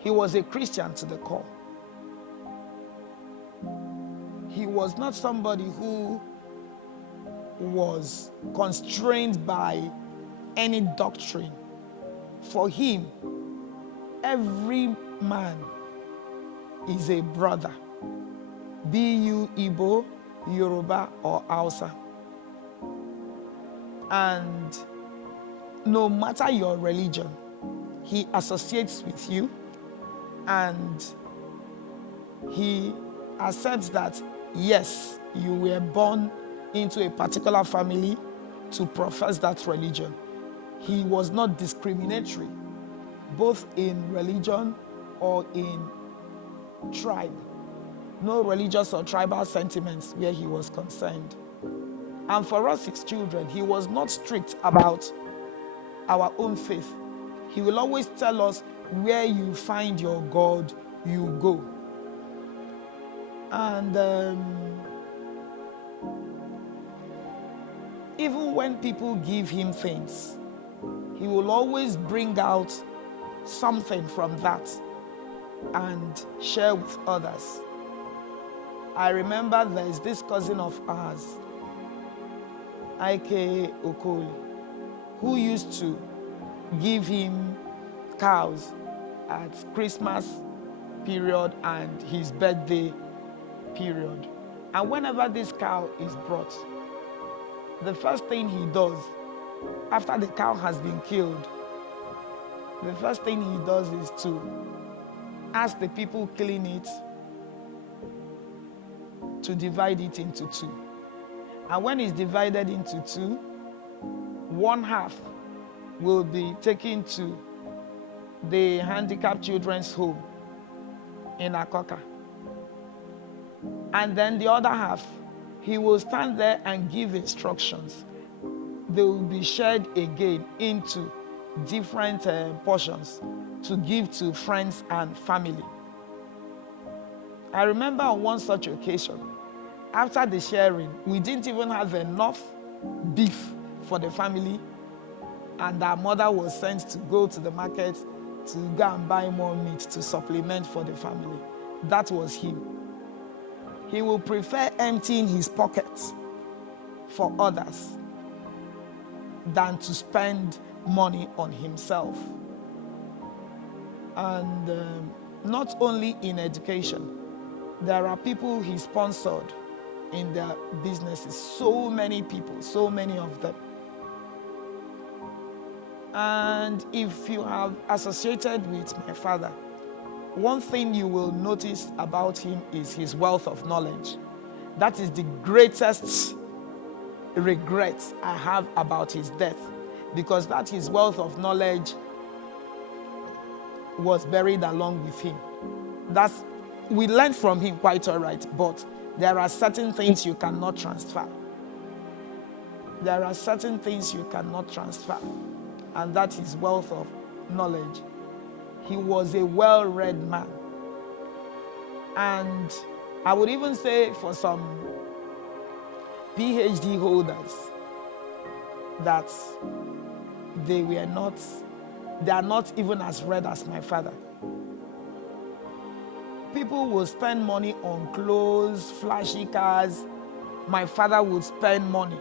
He was a Christian to the core. He was not somebody who was constrained by any doctrine. For him, every man is a brother, be you Igbo, Yoruba, or Hausa. And no matter your religion, he associates with you, and he accepts that, yes, you were born into a particular family to profess that religion. He was not discriminatory, both in religion or in tribe. No religious or tribal sentiments where he was concerned. And for us, his children, he was not strict about our own faith. He will always tell us, where you find your God, you go. And even when people give him things, he will always bring out something from that and share with others. I remember there's this cousin of ours, Ike Okoli, who used to give him cows at Christmas period and his birthday period. And whenever this cow is brought, the first thing he does, after the cow has been killed, the first thing he does is to ask the people killing it to divide it into two. And when it's divided into two, one half will be taken to the handicapped children's home in Akoka. And then the other half, he will stand there and give instructions. They will be shared again into different portions to give to friends and family. I remember on one such occasion, after the sharing, we didn't even have enough beef for the family, and our mother was sent to go to the market to go and buy more meat to supplement for the family. That was him. He will prefer emptying his pockets for others than to spend money on himself. And not only in education, there are people he sponsored in their businesses. So many people, so many of them. And if you have associated with my father, one thing you will notice about him is his wealth of knowledge. That is the greatest regret I have about his death, because that his wealth of knowledge was buried along with him. We learned from him quite all right, but there are certain things you cannot transfer. There are certain things you cannot transfer, and that is wealth of knowledge. He was a well-read man. And I would even say for some PhD holders that they are not even as read as my father. People will spend money on clothes, flashy cars. My father would spend money.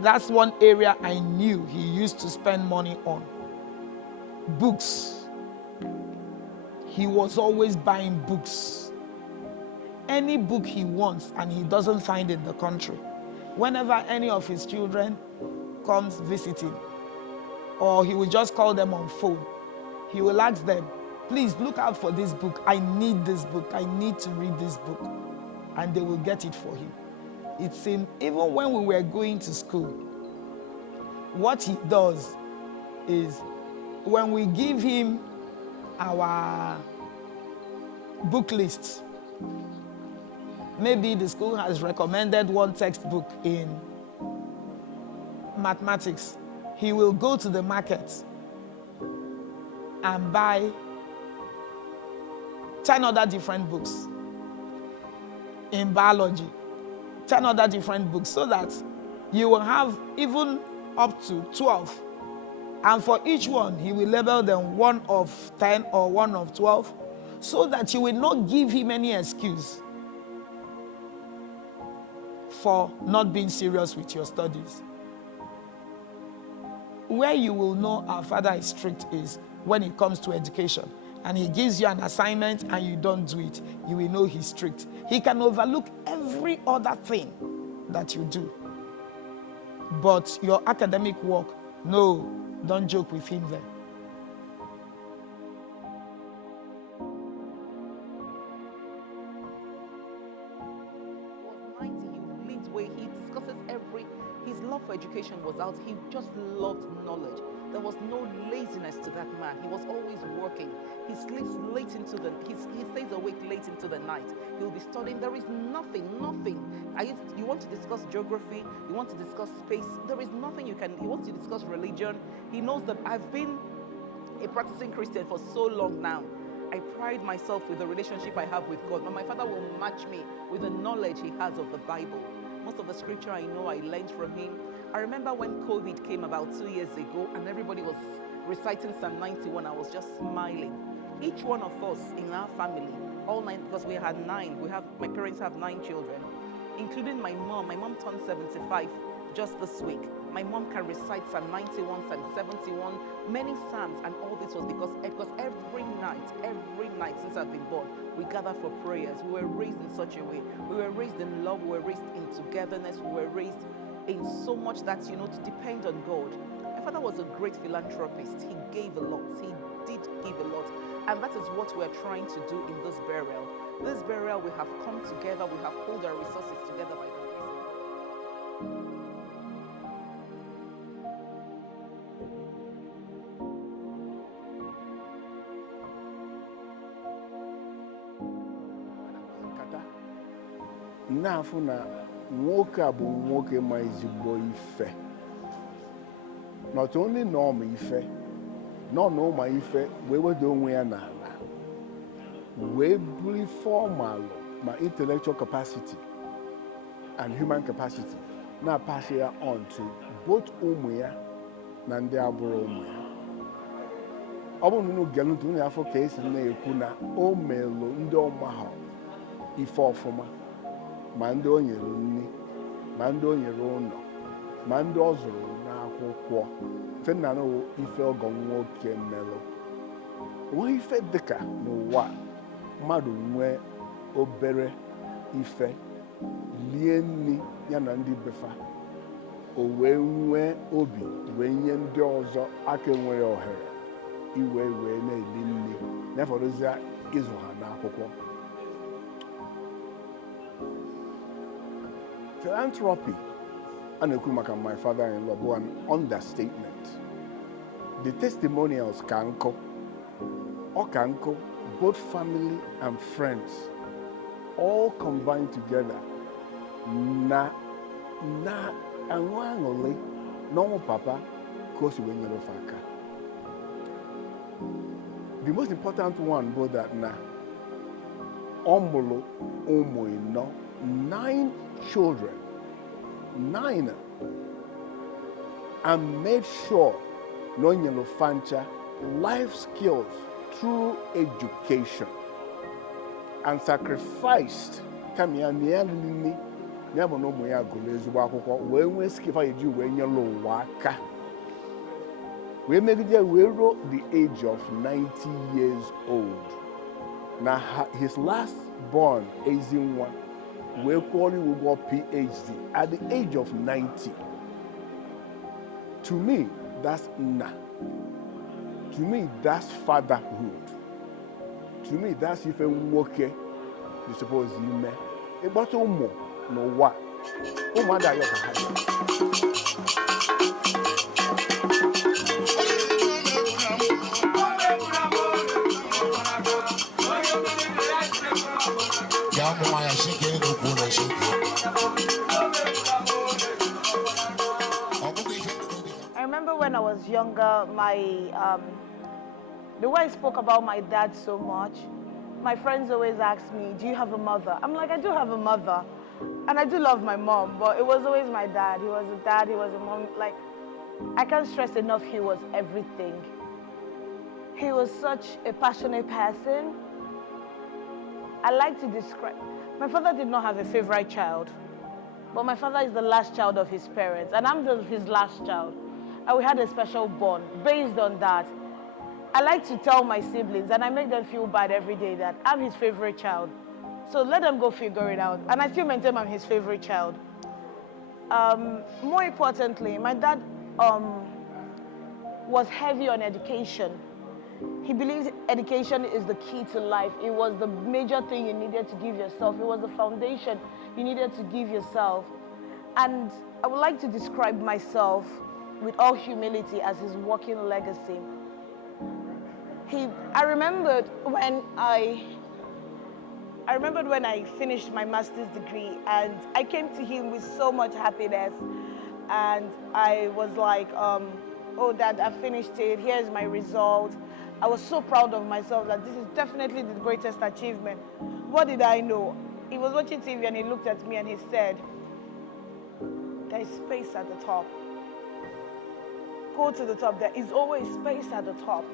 That's one area I knew he used to spend money on. Books. He was always buying books. Any book he wants and he doesn't find in the country. Whenever any of his children comes visiting, or he will just call them on phone, he will ask them, please look out for this book. I need this book. I need to read this book. And they will get it for him. It seemed, even when we were going to school, what he does is when we give him our book list, maybe the school has recommended one textbook in mathematics, he will go to the market and buy 10 other different books. In biology, 10 other different books, so that you will have even up to 12. And for each one, he will label them 1 of 10 or 1 of 12, so that you will not give him any excuse for not being serious with your studies. Where you will know our father is strict is when it comes to education, and he gives you an assignment and you don't do it, you will know he's strict. He can overlook every other thing that you do. But your academic work, no, don't joke with him there. His love for education was out. He just loved knowledge. There was no laziness to that man. He was always working. He sleeps late into he stays awake late into the night. He'll be studying. There is nothing. You want to discuss geography, you want to discuss space, there is nothing you can. He wants to discuss religion. He knows that I've been a practicing Christian for so long now. I pride myself with the relationship I have with God, but my father will match me with the knowledge he has of the Bible. Most of the scripture I know, I learned from him. I remember when COVID came about 2 years ago and everybody was reciting Psalm 91, I was just smiling. Each one of us in our family, all 9, because we had 9, my parents have 9 children, including my mom. My mom turned 75 just this week. My mom can recite Psalm 91, Psalm 71, many Psalms, and all this was because every night since I've been born, we gather for prayers. We were raised in such a way. We were raised in love, we were raised in togetherness, we were raised in so much that, to depend on God. My father was a great philanthropist. He gave a lot. He did give a lot. And that is what we're trying to do in this burial. This burial, we have come together, we have pulled our resources together by the grace of God. N'afọ na nwoke a bụ nwoke ma ezigbo ife. Not only na ọ ma ife, na ụma ife wee wedo onwe ya n'ala, wee buli formal ma intellectual capacity and human capacity na-pass ya on to both ụmụ ya na ndị agbụrụ ụmụ ya. Ọ bụ unu gelu ntị unu afọ ka esi na-ekwu na o melụ ndị ọmahọ ife ọfụma, ma ndị o nyere nri, ma ndị o nyere ụlọ, ma ndị ọ zụrụ n'akwụkwọ. Fe nna na ife ọgọ nwoke melụ. Nwe ife dịka n'ụwa mmadụ nwee obere ife lie nri ya na ndị befa, o wee nwee obi wee nye ndị ọzọ aka enweghị ohere iwe na-eli nri na-efọdụzia ịzụ ha n'akwụkwọ. Philanthropy, my father-in-law, was an understatement. The testimonials kanko, both family and friends, all combined together. Anwangole, no papa, kosi wenyero faka. the most important one was that na omolo umoino 9 children, 9, and made sure no nyelo fancha life skills through education and sacrificed kamia nialini nyabo no moya golezu akwụkwọ wee nwee skill fa eji wee nyelo ụwa aka we megide we wrote the age of 90 years old. Now his last born Ezinwa we quality will go PhD at the age of 90. To me, that's nah. To me, that's fatherhood. To me, that's if a worker you suppose you may. A bottle more, no what? Oh, my God, I remember when I was younger, the way I spoke about my dad so much, my friends always asked me, do you have a mother? I'm like, I do have a mother. And I do love my mom, but it was always my dad. He was a dad, he was a mom. Like, I can't stress enough, he was everything. He was such a passionate person. I like to describe, my father did not have a favorite child, but my father is the last child of his parents, and I'm his last child. And we had a special bond based on that. I like to tell my siblings, and I make them feel bad every day, that I'm his favorite child. So let them go figure it out. And I still maintain I'm his favorite child. More importantly, my dad was heavy on education. He believes education is the key to life. It was the major thing you needed to give yourself. It was the foundation you needed to give yourself. And I would like to describe myself with all humility as his working legacy. I remembered when I finished my master's degree, and I came to him with so much happiness. And I was like, oh, Dad, I finished it. Here's my result. I was so proud of myself that this is definitely the greatest achievement. What did I know? He was watching TV and he looked at me and he said, there is space at the top. Go to the top. There is always space at the top.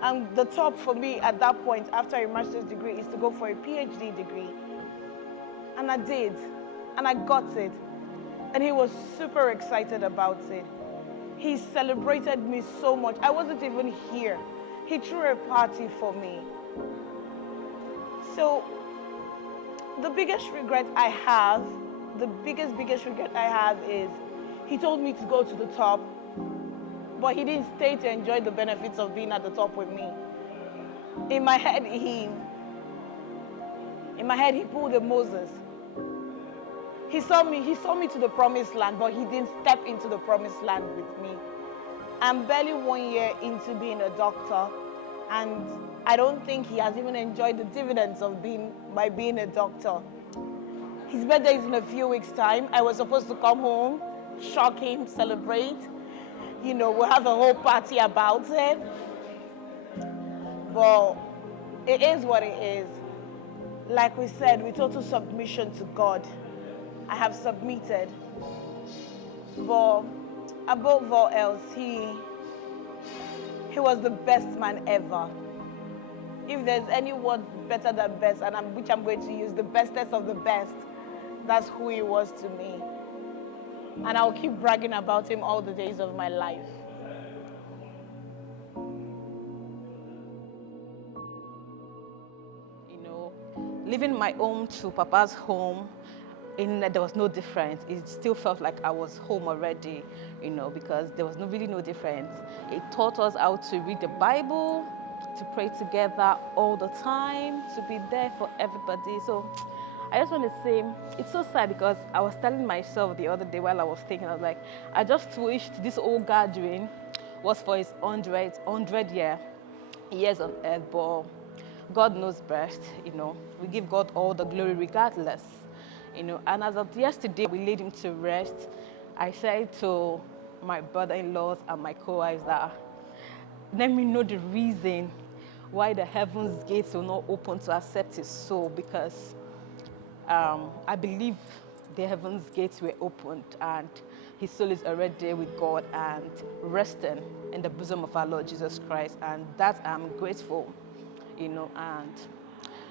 And the top for me at that point, after a master's degree, is to go for a PhD degree. And I did. And I got it. And he was super excited about it. He celebrated me so much. I wasn't even here. He threw a party for me. So the biggest regret I have, the biggest regret I have is he told me to go to the top, but he didn't stay to enjoy the benefits of being at the top with me. In my head, he pulled a Moses. He saw me to the promised land, but he didn't step into the promised land with me. I'm barely 1 year into being a doctor, and I don't think he has even enjoyed the dividends of being a doctor. His birthday is in a few weeks' time. I was supposed to come home, shock him, celebrate. You know, we'll have a whole party about it. But it is what it is. Like we said, with total submission to God, I have submitted. But above all else, he was the best man ever. If there's any word better than best, which I'm going to use, the bestest of the best, that's who he was to me. And I'll keep bragging about him all the days of my life. You know, leaving my home to Papa's home, there was no difference. It still felt like I was home already, you know, because there was really no difference. It taught us how to read the Bible, to pray together all the time, to be there for everybody. So I just want to say, it's so sad because I was telling myself the other day while I was thinking, I was like, I just wished this whole gathering was for his 100 years on earth, but God knows best, you know. We give God all the glory regardless, you know. And as of yesterday, we laid him to rest. I said to my brother-in-laws and my co-wives that let me know the reason why the heavens gates will not open to accept his soul, because I believe the heavens gates were opened and his soul is already there with God and resting in the bosom of our Lord Jesus Christ, and that I'm grateful, you know. And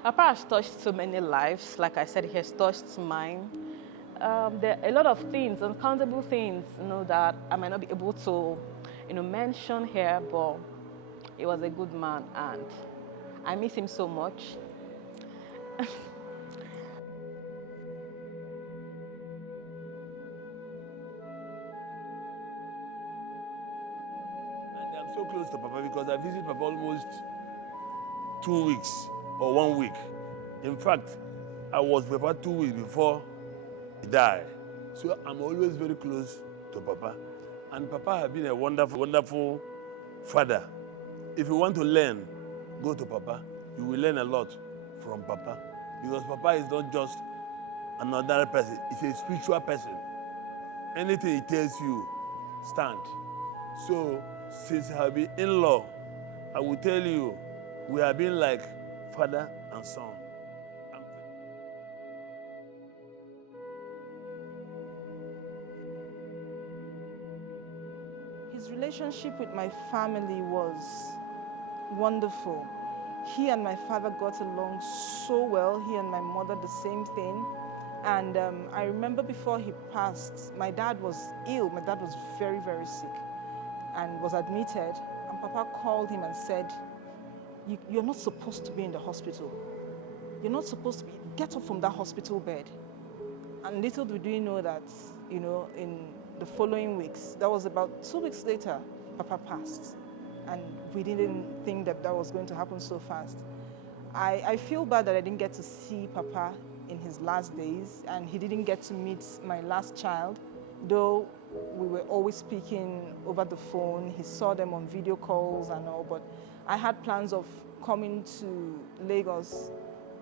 Papa has touched so many lives. Like I said, he has touched mine. There are a lot of things, uncountable things, you know, that I might not be able to, you know, mention here, but he was a good man and I miss him so much. And I'm so close to Papa because I visit Papa almost 2 weeks or 1 week. In fact, I was with Papa 2 weeks before he died. So I'm always very close to Papa. And Papa has been a wonderful, wonderful father. If you want to learn, go to Papa. You will learn a lot from Papa. Because Papa is not just another person, he's a spiritual person. Anything he tells you, stand. So, since I have been in-law, I will tell you, we have been like father and son. His relationship with my family was wonderful. He and my father got along so well. He and my mother, the same thing. And I remember before he passed, my dad was ill. My dad was very, very sick and was admitted. And Papa called him and said, you're not supposed to be in the hospital. You're not supposed to be, get up from that hospital bed. And little did we know that, you know, in the following weeks, that was about 2 weeks later, Papa passed. And we didn't think that that was going to happen so fast. I feel bad that I didn't get to see Papa in his last days, and he didn't get to meet my last child, though we were always speaking over the phone. He saw them on video calls and all, but I had plans of coming to Lagos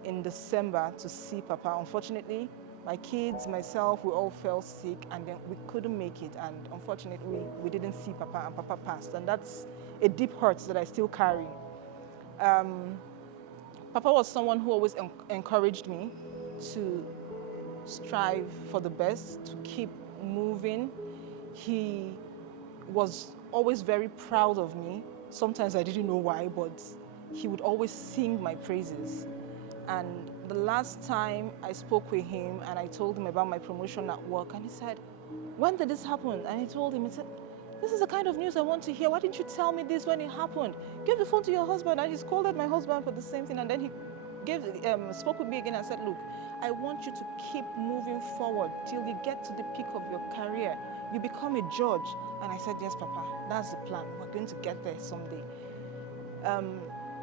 in December to see Papa. Unfortunately, my kids, myself, we all fell sick, and then we couldn't make it, and unfortunately, we didn't see Papa, and Papa passed, and that's a deep hurt that I still carry. Papa was someone who always encouraged me to strive for the best, to keep moving. He was always very proud of me. Sometimes I didn't know why, but he would always sing my praises. And the last time I spoke with him and I told him about my promotion at work, and he said, when did this happen? And I told him, he said, this is the kind of news I want to hear. Why didn't you tell me this when it happened? Give the phone to your husband. And he scolded my husband for the same thing. And then he spoke with me again and said, look, I want you to keep moving forward till you get to the peak of your career. You become a judge. And I said, yes, Papa, that's the plan. We're going to get there someday.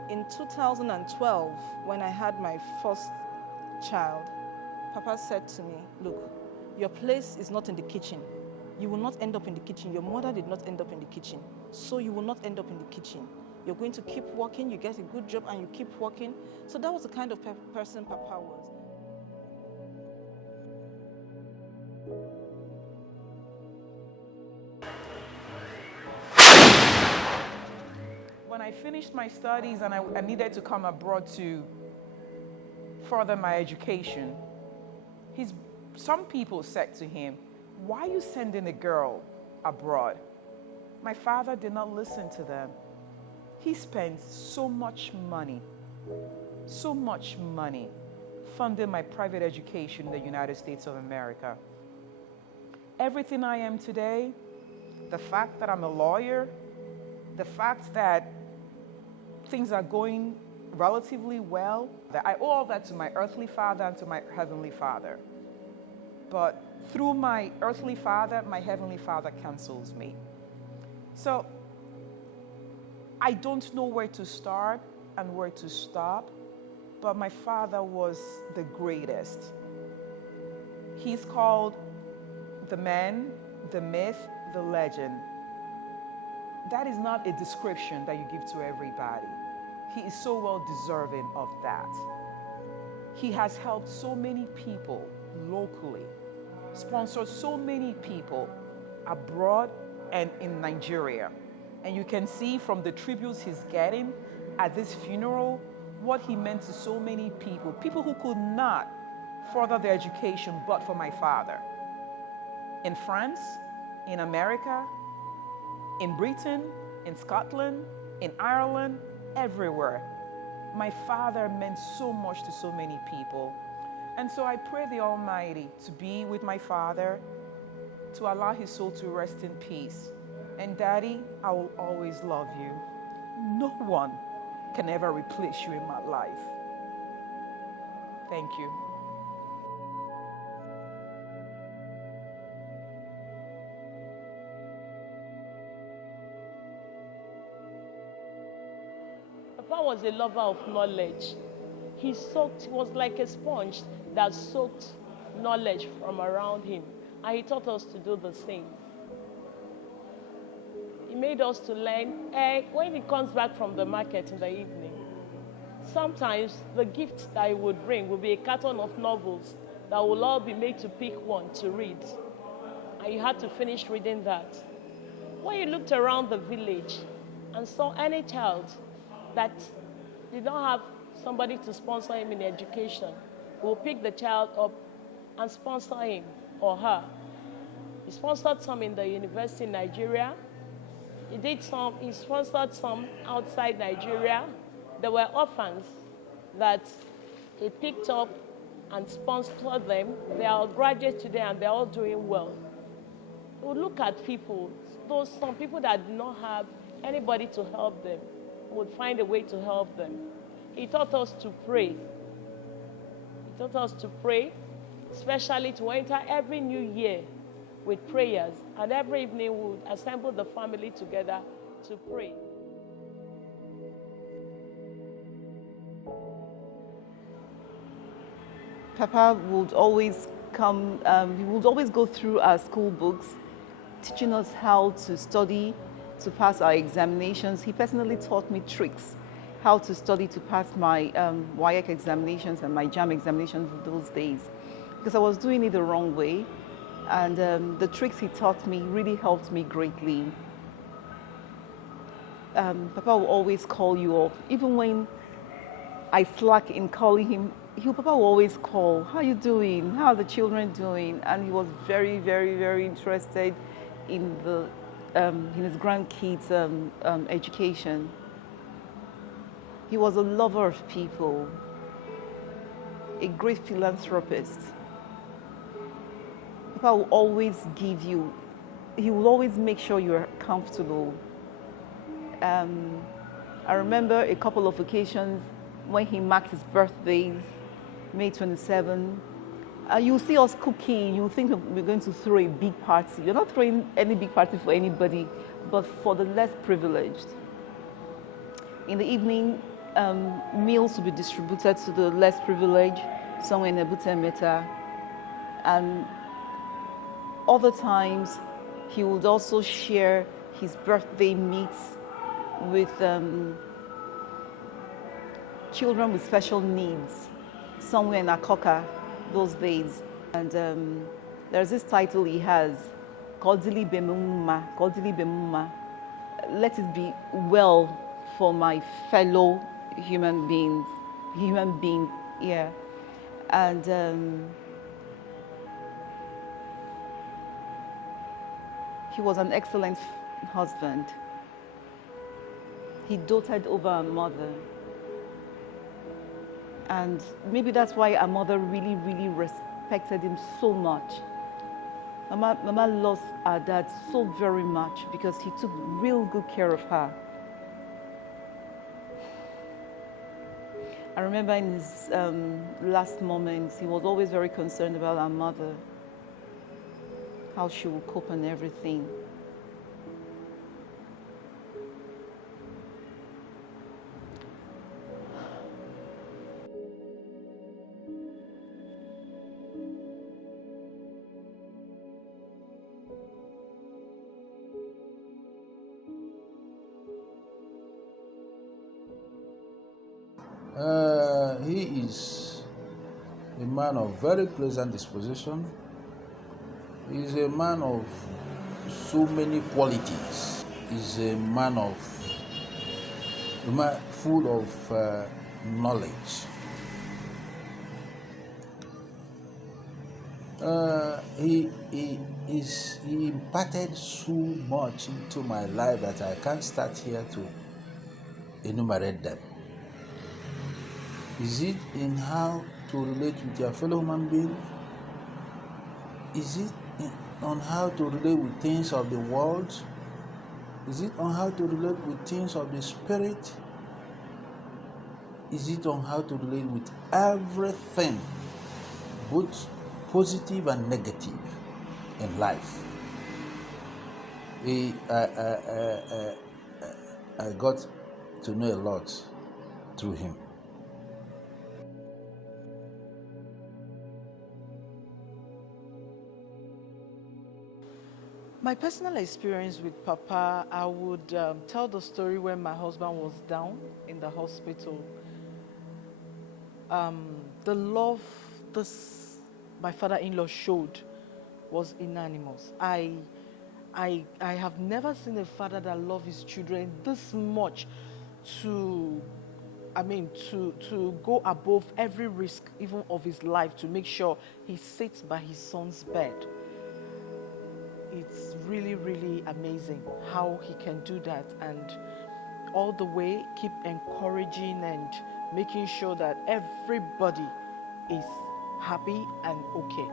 In 2012, when I had my first child, Papa said to me, look, your place is not in the kitchen. You will not end up in the kitchen. Your mother did not end up in the kitchen. So you will not end up in the kitchen. You're going to keep working, you get a good job, and you keep working. So that was the kind of person Papa was. When I finished my studies and I needed to come abroad to further my education, some people said to him, why are you sending a girl abroad? My father did not listen to them. He spent so much money funding my private education in the United States of America. Everything I am today, the fact that I'm a lawyer, the fact that things are going relatively well, that I owe all that to my earthly father and to my heavenly father. But through my earthly father, my heavenly father counsels me. So I don't know where to start and where to stop, but my father was the greatest. He's called the man, the myth, the legend. That is not a description that you give to everybody. He is so well deserving of that. He has helped so many people locally, sponsored so many people abroad and in Nigeria. And you can see from the tributes he's getting at this funeral what he meant to so many people, people who could not further their education but for my father. In France, in America, in Britain, in Scotland, in Ireland, everywhere. My father meant so much to so many people. And so I pray the Almighty to be with my father, to allow his soul to rest in peace. And Daddy, I will always love you. No one can ever replace you in my life. Thank you. Papa was a lover of knowledge. He was like a sponge that soaked knowledge from around him. And he taught us to do the same. He made us to learn. When he comes back from the market in the evening, sometimes the gift that he would bring would be a carton of novels that will all be made to pick one to read. And you had to finish reading that. When you looked around the village and saw any child that did not have somebody to sponsor him in education, we will pick the child up and sponsor him or her. He sponsored some in the university in Nigeria. He sponsored some outside Nigeria. There were orphans that he picked up and sponsored them. They are graduates today and they're all doing well. We look at people, some people that did not have anybody to help them, would find a way to help them. He taught us to pray. He taught us to pray, especially to enter every new year with prayers. And every evening we would assemble the family together to pray. Papa would always come, he would always go through our school books, teaching us how to study, to pass our examinations. He personally taught me tricks, how to study to pass my WAEC examinations and my JAM examinations those days, because I was doing it the wrong way. And the tricks he taught me really helped me greatly. Papa will always call you up, even when I slack in calling him. Papa will always call, how are you doing? How are the children doing? And he was very, very, very interested in his grandkids' education. He was a lover of people, a great philanthropist. Papa will always give you, he will always make sure you're comfortable. I remember a couple of occasions when he marked his birthday, May 27. You'll see us cooking, you'll think we're going to throw a big party. You're not throwing any big party for anybody, but for the less privileged. In the evening, meals will be distributed to the less privileged, somewhere in Ebute Meta. And other times, he would also share his birthday meats with children with special needs, somewhere in Akoka those days. And there's this title he has, Kodili Bemuma, Kodili Bemuma. Let it be well for my fellow human being, yeah. And he was an excellent husband. He doted over our mother. And maybe that's why our mother really, really respected him so much. Mama loves our dad so very much because he took real good care of her. I remember in his last moments, he was always very concerned about our mother, how she would cope and everything. He is a man of very pleasant disposition. He is a man of so many qualities. is a man full of knowledge. He imparted so much into my life that I can't start here to enumerate them. Is it in how to relate with your fellow human being? Is it on how to relate with things of the world? Is it on how to relate with things of the spirit? Is it on how to relate with everything, both positive and negative in life? I got to know a lot through him. My personal experience with Papa, I would tell the story when my husband was down in the hospital. The love my father-in-law showed was unanimous. I have never seen a father that loved his children this much to go above every risk, even of his life, to make sure he sits by his son's bed. It's really, really amazing how he can do that, and all the way keep encouraging and making sure that everybody is happy and okay.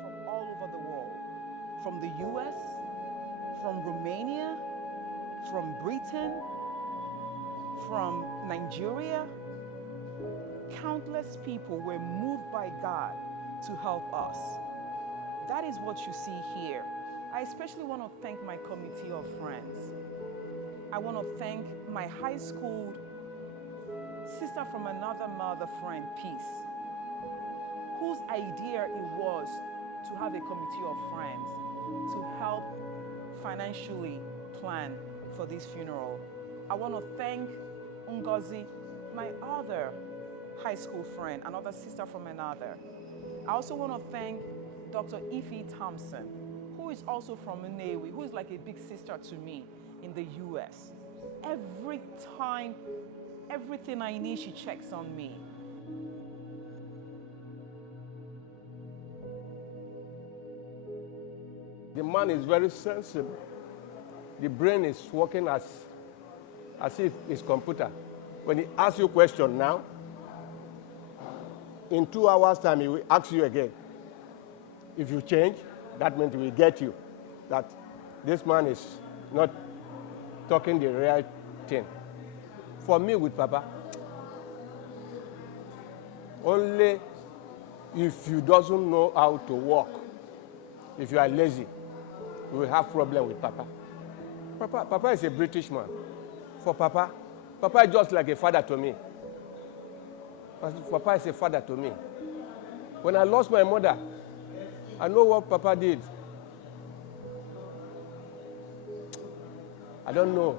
From all over the world, from the US, from Romania, from Britain, from Nigeria, countless people were moved by God to help us. That is what you see here. I especially want to thank my committee of friends. I want to thank my high school sister from another mother friend, Peace, whose idea it was to have a committee of friends to help financially plan for this funeral. I want to thank Ngozi, my other high school friend, another sister from another. I also want to thank Dr. Ify Thompson, who is also from Nnewi, who is like a big sister to me in the US. Every time, everything I need, she checks on me. The man is very sensible. The brain is working as if it's computer. When he asks you a question now, in 2 hours' time, he will ask you again. If you change, that means he will get you that this man is not talking the real thing. For me, with Papa, only if you doesn't know how to walk, if you are lazy, you will have problem with Papa. Papa is a British man. For Papa is just like a father to me. Papa is a father to me. When I lost my mother, I know what Papa did. I don't know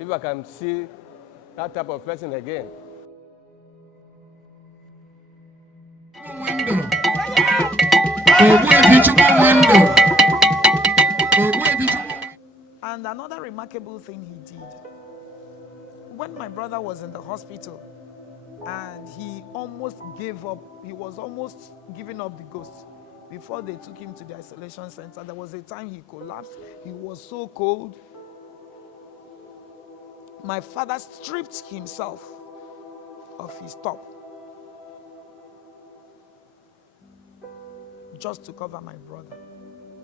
if I can see that type of person again. And another remarkable thing he did, when my brother was in the hospital and he almost gave up, he was almost giving up the ghost before they took him to the isolation center. There was a time he collapsed. He was so cold. My father stripped himself of his top just to cover my brother.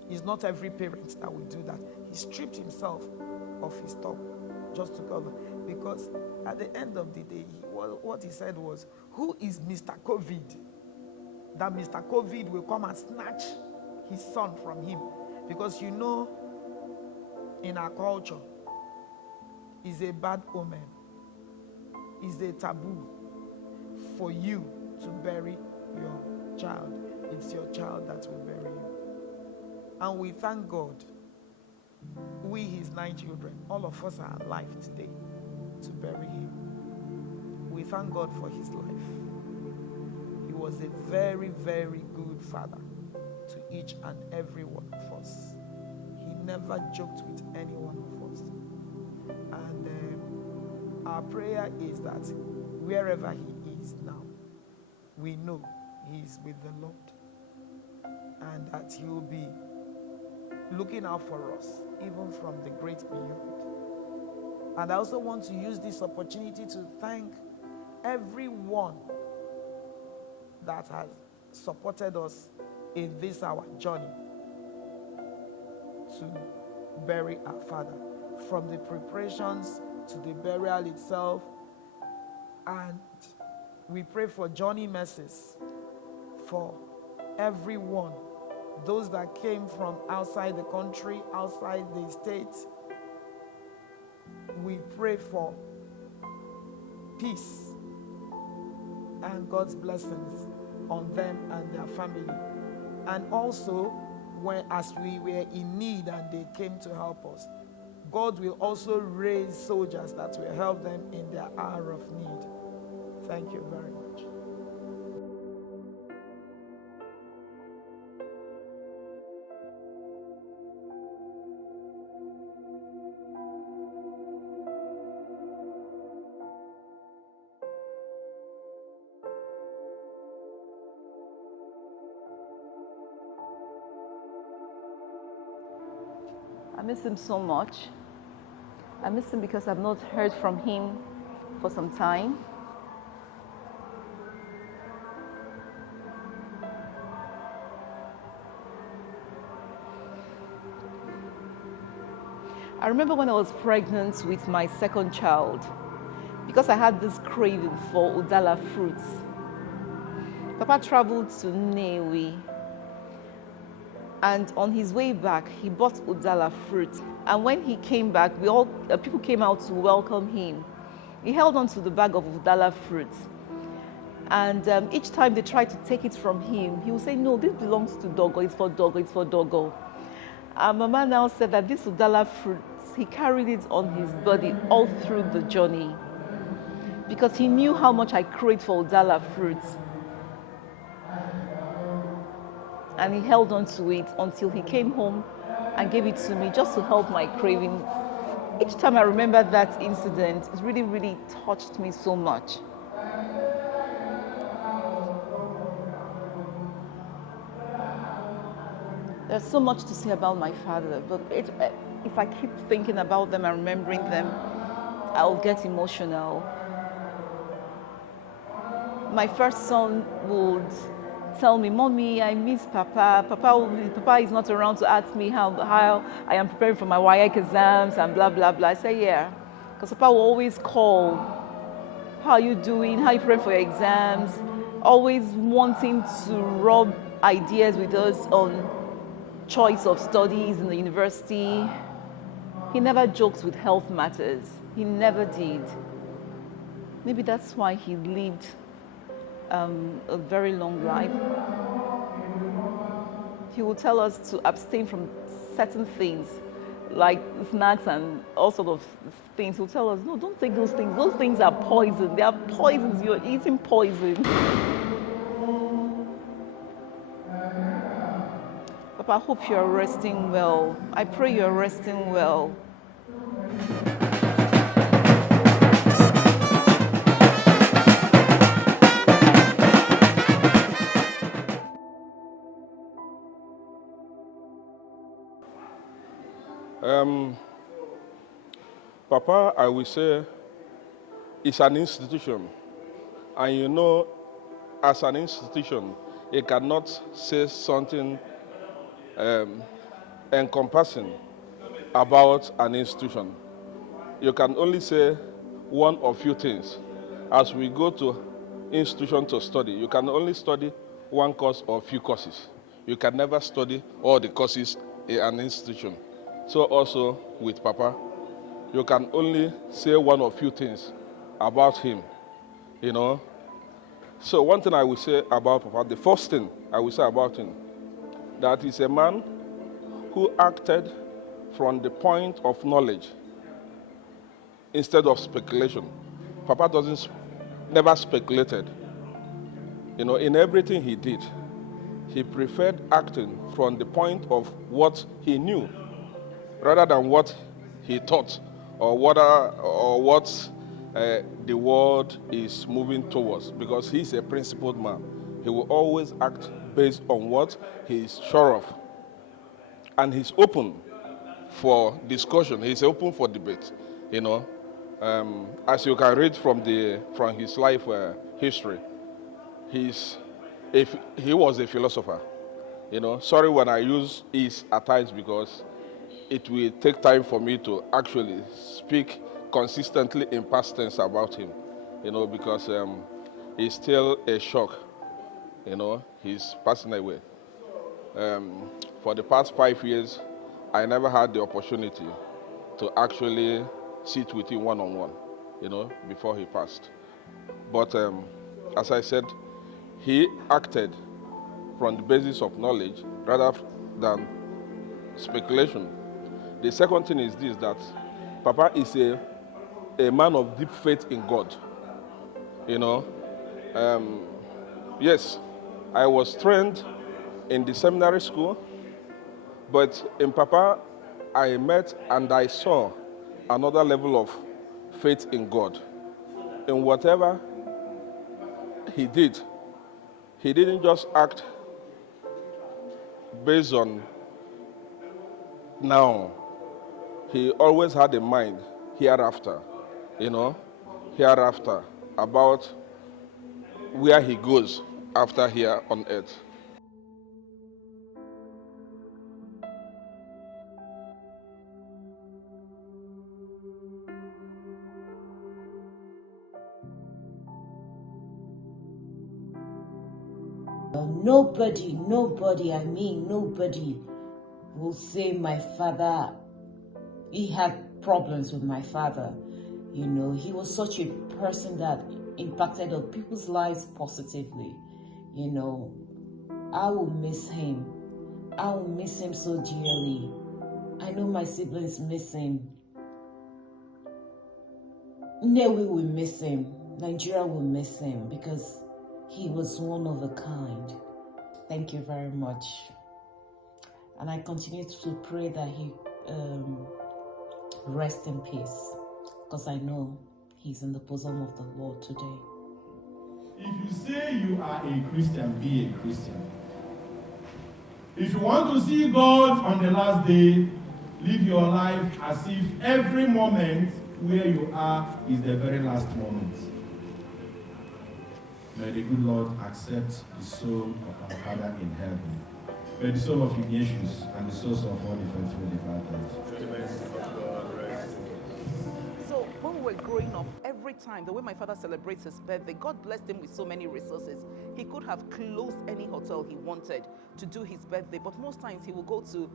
It's not every parent that will do that. He stripped himself of his top just to cover, because at the end of the day, what he said was, who is Mr. COVID? That Mr. COVID will come and snatch his son from him. Because you know, in our culture, it's a bad omen. It's a taboo for you to bury your child. It's your child that will bury you. And we thank God we, his 9 children, all of us are alive today to bury him. We thank God for his life. He was a very, very good father to each and every one of us. He never joked with any one of us. And our prayer is that wherever he is now, we know he is with the Lord, and that he will be looking out for us, even from the great beyond. And I also want to use this opportunity to thank everyone that has supported us in this our journey to bury our father, from the preparations to the burial itself. And we pray for journey mercies for everyone, those that came from outside the country, outside the state. We pray for peace and God's blessings on them and their family. And also, as we were in need and they came to help us, God will also raise soldiers that will help them in their hour of need. Thank you very much. I miss him so much. I miss him because I've not heard from him for some time. I remember when I was pregnant with my second child, because I had this craving for udala fruits. Papa traveled to Nnewi, and on his way back, he bought udala fruit. And when he came back, people came out to welcome him. He held on to the bag of udala fruits. And each time they tried to take it from him, he would say, no, this belongs to Dogo, it's for Dogo, it's for Dogo. And Mama now said that this udala fruits, he carried it on his body all through the journey, because he knew how much I craved for udala fruits. And he held on to it until he came home and gave it to me just to help my craving. Each time I remember that incident, it really, really touched me so much. There's so much to say about my father, but if I keep thinking about them and remembering them, I'll get emotional. My first son would tell me, Mommy, I miss Papa. Papa is not around to ask me how I am preparing for my WAEC exams and blah, blah, blah. I say, yeah. Because Papa will always call. How are you doing? How are you preparing for your exams? Always wanting to rub ideas with us on choice of studies in the university. He never jokes with health matters. He never did. Maybe that's why he lived a very long life. He will tell us to abstain from certain things, like snacks and all sorts of things. He'll tell us, no, don't take those things. Those things are poison. They are poisons. You're eating poison. Papa, I hope you're resting well. I pray you're resting well. Papa, I will say, is an institution. And you know, as an institution, you cannot say something encompassing about an institution. You can only say one or few things. As we go to institution to study, you can only study one course or few courses. You can never study all the courses in an institution. So also with Papa, you can only say one or few things about him, you know. So one thing I will say about Papa, the first thing I will say about him, that he's a man who acted from the point of knowledge instead of speculation. Papa never speculated. You know, in everything he did, he preferred acting from the point of what he knew rather than what he thought or what the world is moving towards, because he's a principled man. He will always act based on what he is sure of. And he's open for discussion. He's open for debate, you know. As you can read from his life history, he was a philosopher. You know, sorry when I use "is" at times because it will take time for me to actually speak consistently in past tense about him. You know, because he's still a shock. You know, he's passing away. For the past 5 years, I never had the opportunity to actually sit with him one-on-one, you know, before he passed. But as I said, he acted from the basis of knowledge rather than speculation. The second thing is this, that Papa is a man of deep faith in God. You know, yes, I was trained in the seminary school, but in Papa, I met and I saw another level of faith in God. In whatever he did, he didn't just act based on now. He always had in mind hereafter, you know, hereafter, about where he goes after here on earth. Nobody will say my father, he had problems with my father. You know, he was such a person that impacted on people's lives positively. You know, I will miss him. I will miss him so dearly. I know my siblings miss him. Newi will miss him. Nigeria will miss him because he was one of a kind. Thank you very much. And I continue to pray that he rest in peace, because I know he's in the bosom of the Lord today. If you say you are a Christian, be a Christian. If you want to see God on the last day, live your life as if every moment where you are is the very last moment. May the good Lord accept the soul of our Father in heaven. May the soul of Ignatius and the souls of all the faithful departed. So when we were growing up, every time, the way my father celebrates his birthday, God blessed him with so many resources. He could have closed any hotel he wanted to do his birthday, but most times he will go to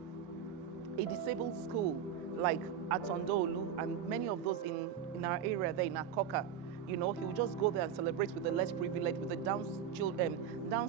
a disabled school like Atondolu and many of those in our area there in Akoka. You know, he would just go there and celebrate with the less privileged, with the Down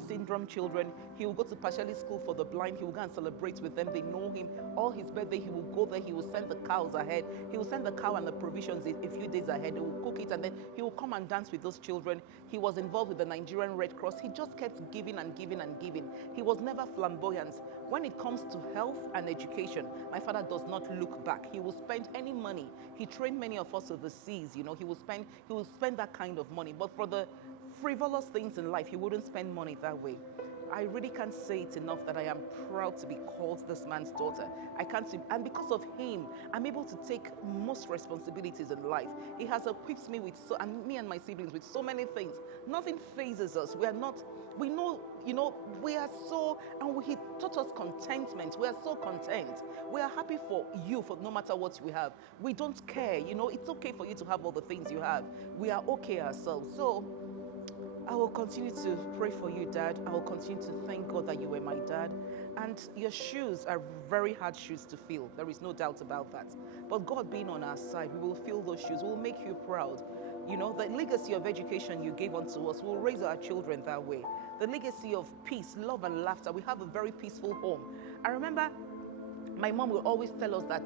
syndrome children. He will go to Pashali School for the blind. He will go and celebrate with them. They know him. All his birthday, he will go there. He will send the cows ahead. He will send the cow and the provisions a few days ahead. They will cook it, and then he will come and dance with those children. He was involved with the Nigerian Red Cross. He just kept giving and giving and giving. He was never flamboyant. When it comes to health and education, my father does not look back. He will spend any money. He trained many of us overseas. You know, he will spend that kind of money. But for the frivolous things in life, he wouldn't spend money that way. I really can't say it enough that I am proud to be called this man's daughter. And because of him, I'm able to take most responsibilities in life. He has equipped me with me and my siblings with so many things. Nothing phases us. He taught us contentment. We are so content. We are happy for you, for no matter what we have. We don't care. You know, it's okay for you to have all the things you have. We are okay ourselves. So I will continue to pray for you, Dad. I will continue to thank God that you were my dad. And your shoes are very hard shoes to fill. There is no doubt about that. But God being on our side, we will fill those shoes. We will make you proud. You know, the legacy of education you gave unto us, we'll raise our children that way. The legacy of peace, love, and laughter. We have a very peaceful home. I remember my mom will always tell us that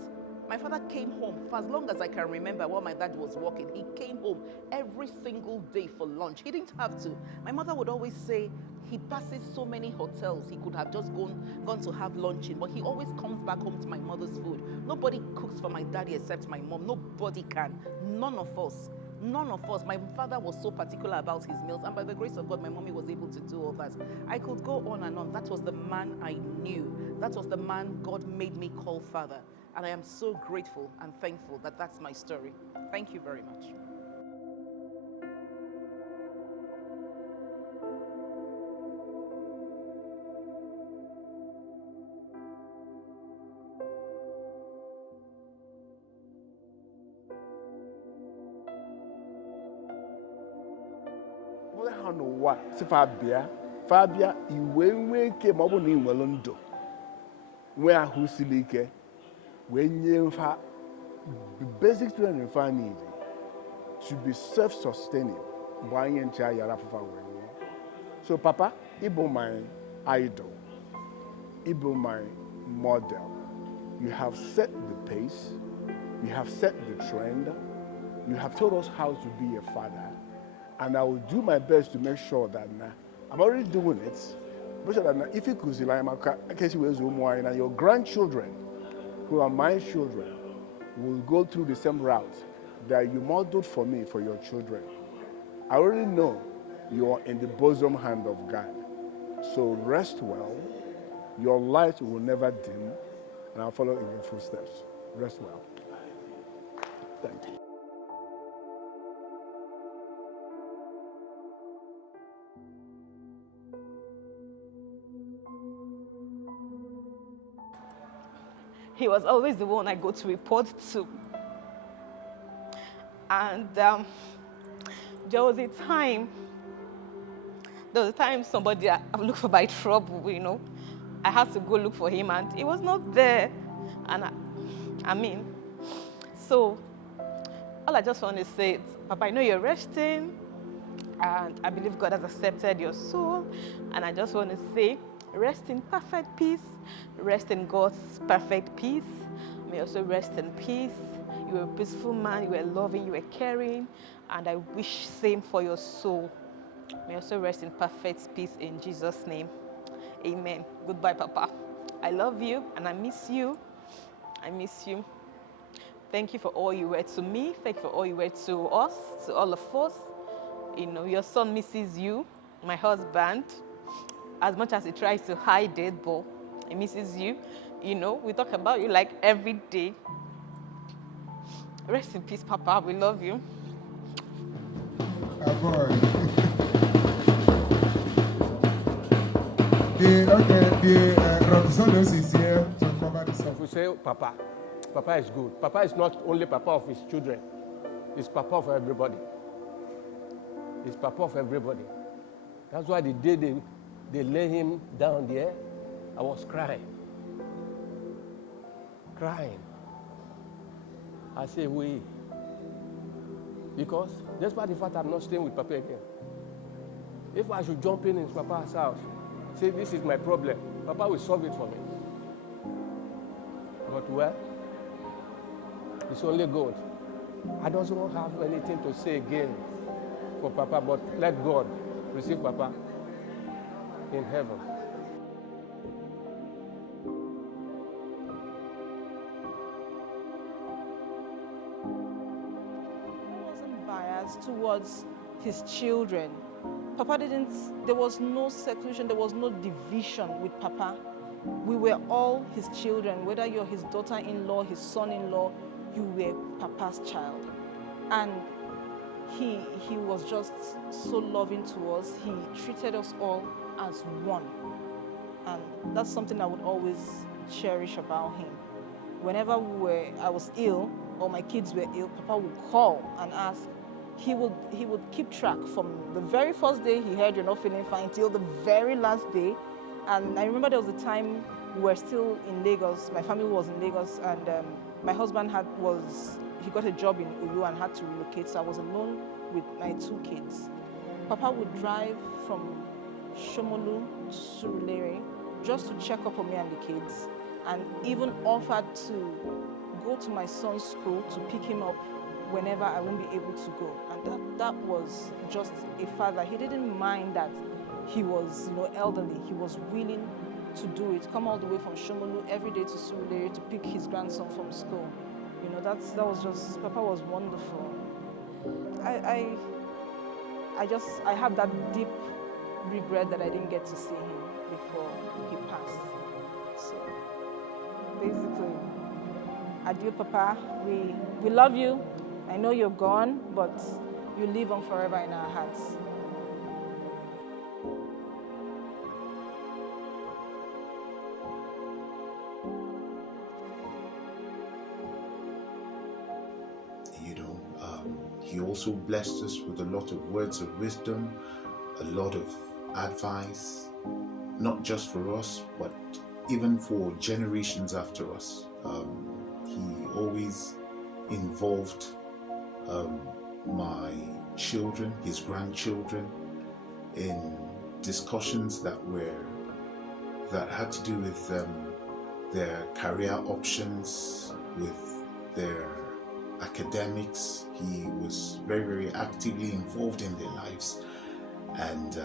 my father came home, for as long as I can remember while my dad was working, he came home every single day for lunch. He didn't have to. My mother would always say he passes so many hotels, he could have just gone to have lunch in, but he always comes back home to my mother's food. Nobody cooks for my daddy except my mom. Nobody can. None of us. None of us. My father was so particular about his meals, and by the grace of God, my mommy was able to do all that. I could go on and on. That was the man I knew. That was the man God made me call father. And I am so grateful and thankful that that's my story. Thank you very much. Mole ha n'ụwa si Fabia iwe nwe ike ma ọ bụ na ị nwere ndụ nwee ahụ siri ike wee nye mfa the basic training mfa need to be self-sustaining mgbe anyị nche ayara afụfa wee nwụọ. So Papa, ịbụ my idol, ịbụ my model. You have set the pace, you have set the trend, you have told us how to be a father, and I will do my best to make sure that I'm already doing it. Make sure that if you could and your grandchildren, who are my children, will go through the same route that you modeled for me, for your children. I already know you are in the bosom hand of God. So rest well. Your light will never dim, and I'll follow in your footsteps. Rest well. Thank you. He was always the one I go to report to. And there was a time somebody I looked for my trouble, you know. I had to go look for him and he was not there. And so all I just want to say is, Papa, I know you're resting and I believe God has accepted your soul. And I just want to say, rest in perfect peace. Rest in God's perfect peace. May also rest in peace. You were a peaceful man, you were loving, you were caring, and I wish same for your soul. May also rest in perfect peace in Jesus' name. Amen. Goodbye, Papa. I love you and I miss you. I miss you. Thank you for all you were to me. Thank you for all you were to us, to all of us. You know, your son misses you, my husband, as much as he tries to hide it, but he misses you. You know, we talk about you like every day. Rest in peace, Papa. We love you. Boy. The representative is here to cover this. If we say Papa, Papa is good. Papa is not only Papa of his children. He's Papa of everybody. He's Papa of everybody. That's why the day they lay him down there, I was crying. Crying. I say, we. Because despite the fact I'm not staying with Papa again, if I should jump in Papa's house, say this is my problem, Papa will solve it for me. But well, it's only God. I don't have anything to say again for Papa, but let God receive Papa in heaven. Towards his children. Papa there was no seclusion, there was no division with Papa. We were all his children, whether you're his daughter-in-law, his son-in-law, you were Papa's child. And he was just so loving to us. He treated us all as one. And that's something I would always cherish about him. Whenever I was ill or my kids were ill, Papa would call and ask. He would keep track from the very first day he heard you're not feeling fine till the very last day. And I remember there was a time we were still in Lagos. My family was in Lagos, and my husband he got a job in Ulu and had to relocate, so I was alone with my 2 kids. Papa would drive from Shomolu to Surulere just to check up on me and the kids. and even offered to go to my son's school to pick him up whenever I won't be able to go. And that was just a father. He didn't mind that he was, elderly. He was willing to do it, come all the way from Shomolu every day to Surulere to pick his grandson from school. That was just, Papa was wonderful. I have that deep regret that I didn't get to see him before he passed. So basically, adieu, Papa. We love you. I know you're gone, but you live on forever in our hearts. He also blessed us with a lot of words of wisdom, a lot of advice, not just for us, but even for generations after us. He always involved my children, his grandchildren, in discussions that had to do with their career options, with their academics. He was very, very actively involved in their lives, and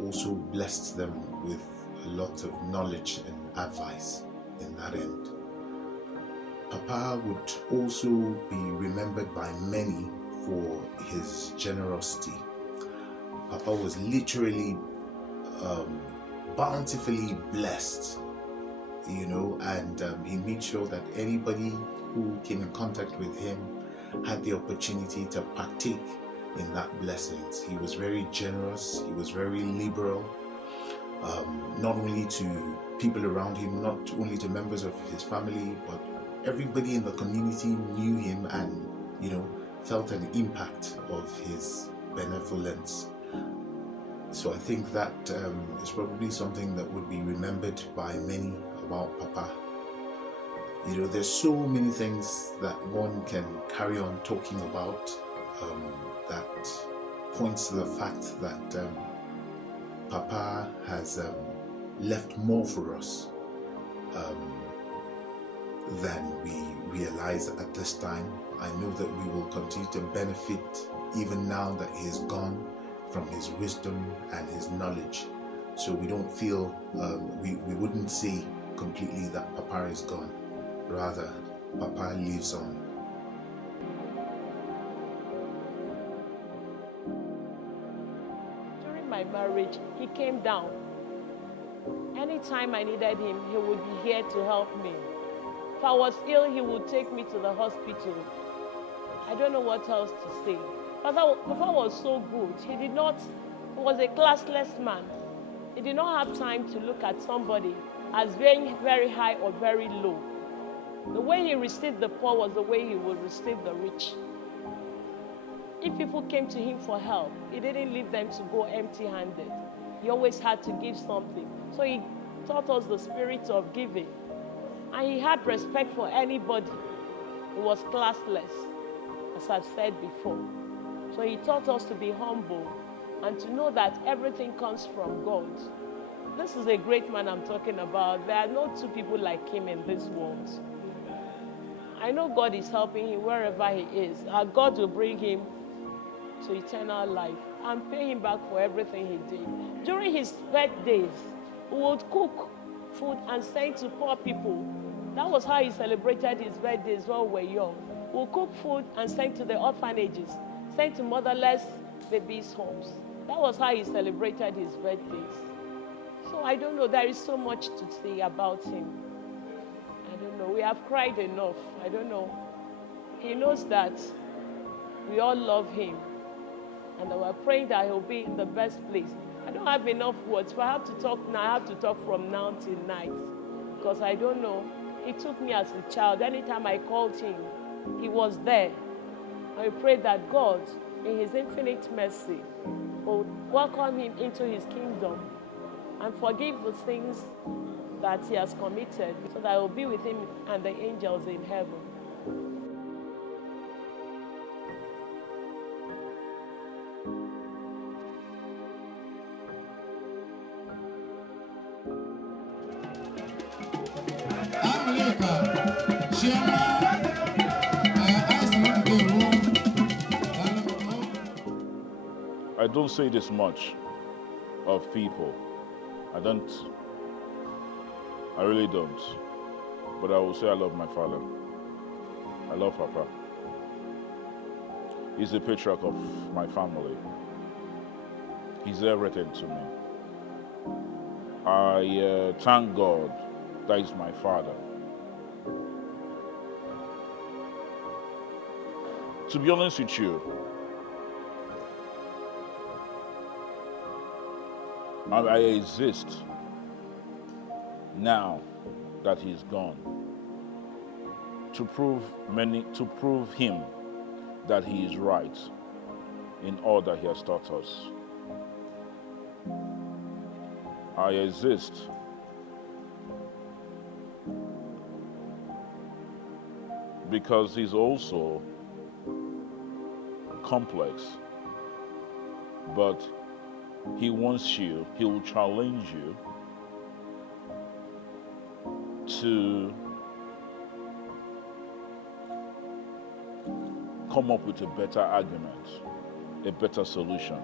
also blessed them with a lot of knowledge and advice in that end. Papa would also be remembered by many for his generosity. Papa was literally bountifully blessed, and he made sure that anybody who came in contact with him had the opportunity to partake in that blessings. He was very generous, he was very liberal, not only to people around him, not only to members of his family, but everybody in the community knew him and, felt an impact of his benevolence. So I think that is probably something that would be remembered by many about Papa. There's so many things that one can carry on talking about that points to the fact that Papa has left more for us than we realize at this time. I know that we will continue to benefit even now that he is gone from his wisdom and his knowledge. So we don't feel, we wouldn't say completely that Papa is gone. Rather, Papa lives on. During my marriage, he came down. Anytime I needed him, he would be here to help me. If I was ill, he would take me to the hospital. I don't know what else to say. Papa was so good. He was a classless man. He did not have time to look at somebody as being very high or very low. The way he received the poor was the way he would receive the rich. If people came to him for help, he didn't leave them to go empty-handed. He always had to give something. So he taught us the spirit of giving. And he had respect for anybody. He was classless, as I've said before. So he taught us to be humble and to know that everything comes from God. This is a great man I'm talking about. There are no two people like him in this world. I know God is helping him wherever he is. And God will bring him to eternal life and pay him back for everything he did. During his birthdays, we would cook food and send to poor people. That was how he celebrated his birthdays when we were young. We'll cook food and send to the orphanages, send to motherless babies' homes. That was how he celebrated his birthdays. So I don't know, there is so much to say about him. I don't know, we have cried enough. I don't know. He knows that we all love him. And we're praying that he'll be in the best place. I don't have enough words. If I have to talk now, I have to talk from now till night. Because I don't know. He took me as a child. Anytime I called him, he was there. I pray that God, in his infinite mercy, will welcome him into his kingdom and forgive the things that he has committed, so that I will be with him and the angels in heaven. I don't say this much of people. I really don't. But I will say I love my father. I love Papa. He's the patriarch of my family. He's everything to me. I thank God that he's my father. To be honest with you, I exist now that he's gone to prove him that he is right in all that he has taught us. I exist because he's also complex, but he wants you, he will challenge you to come up with a better argument, a better solution.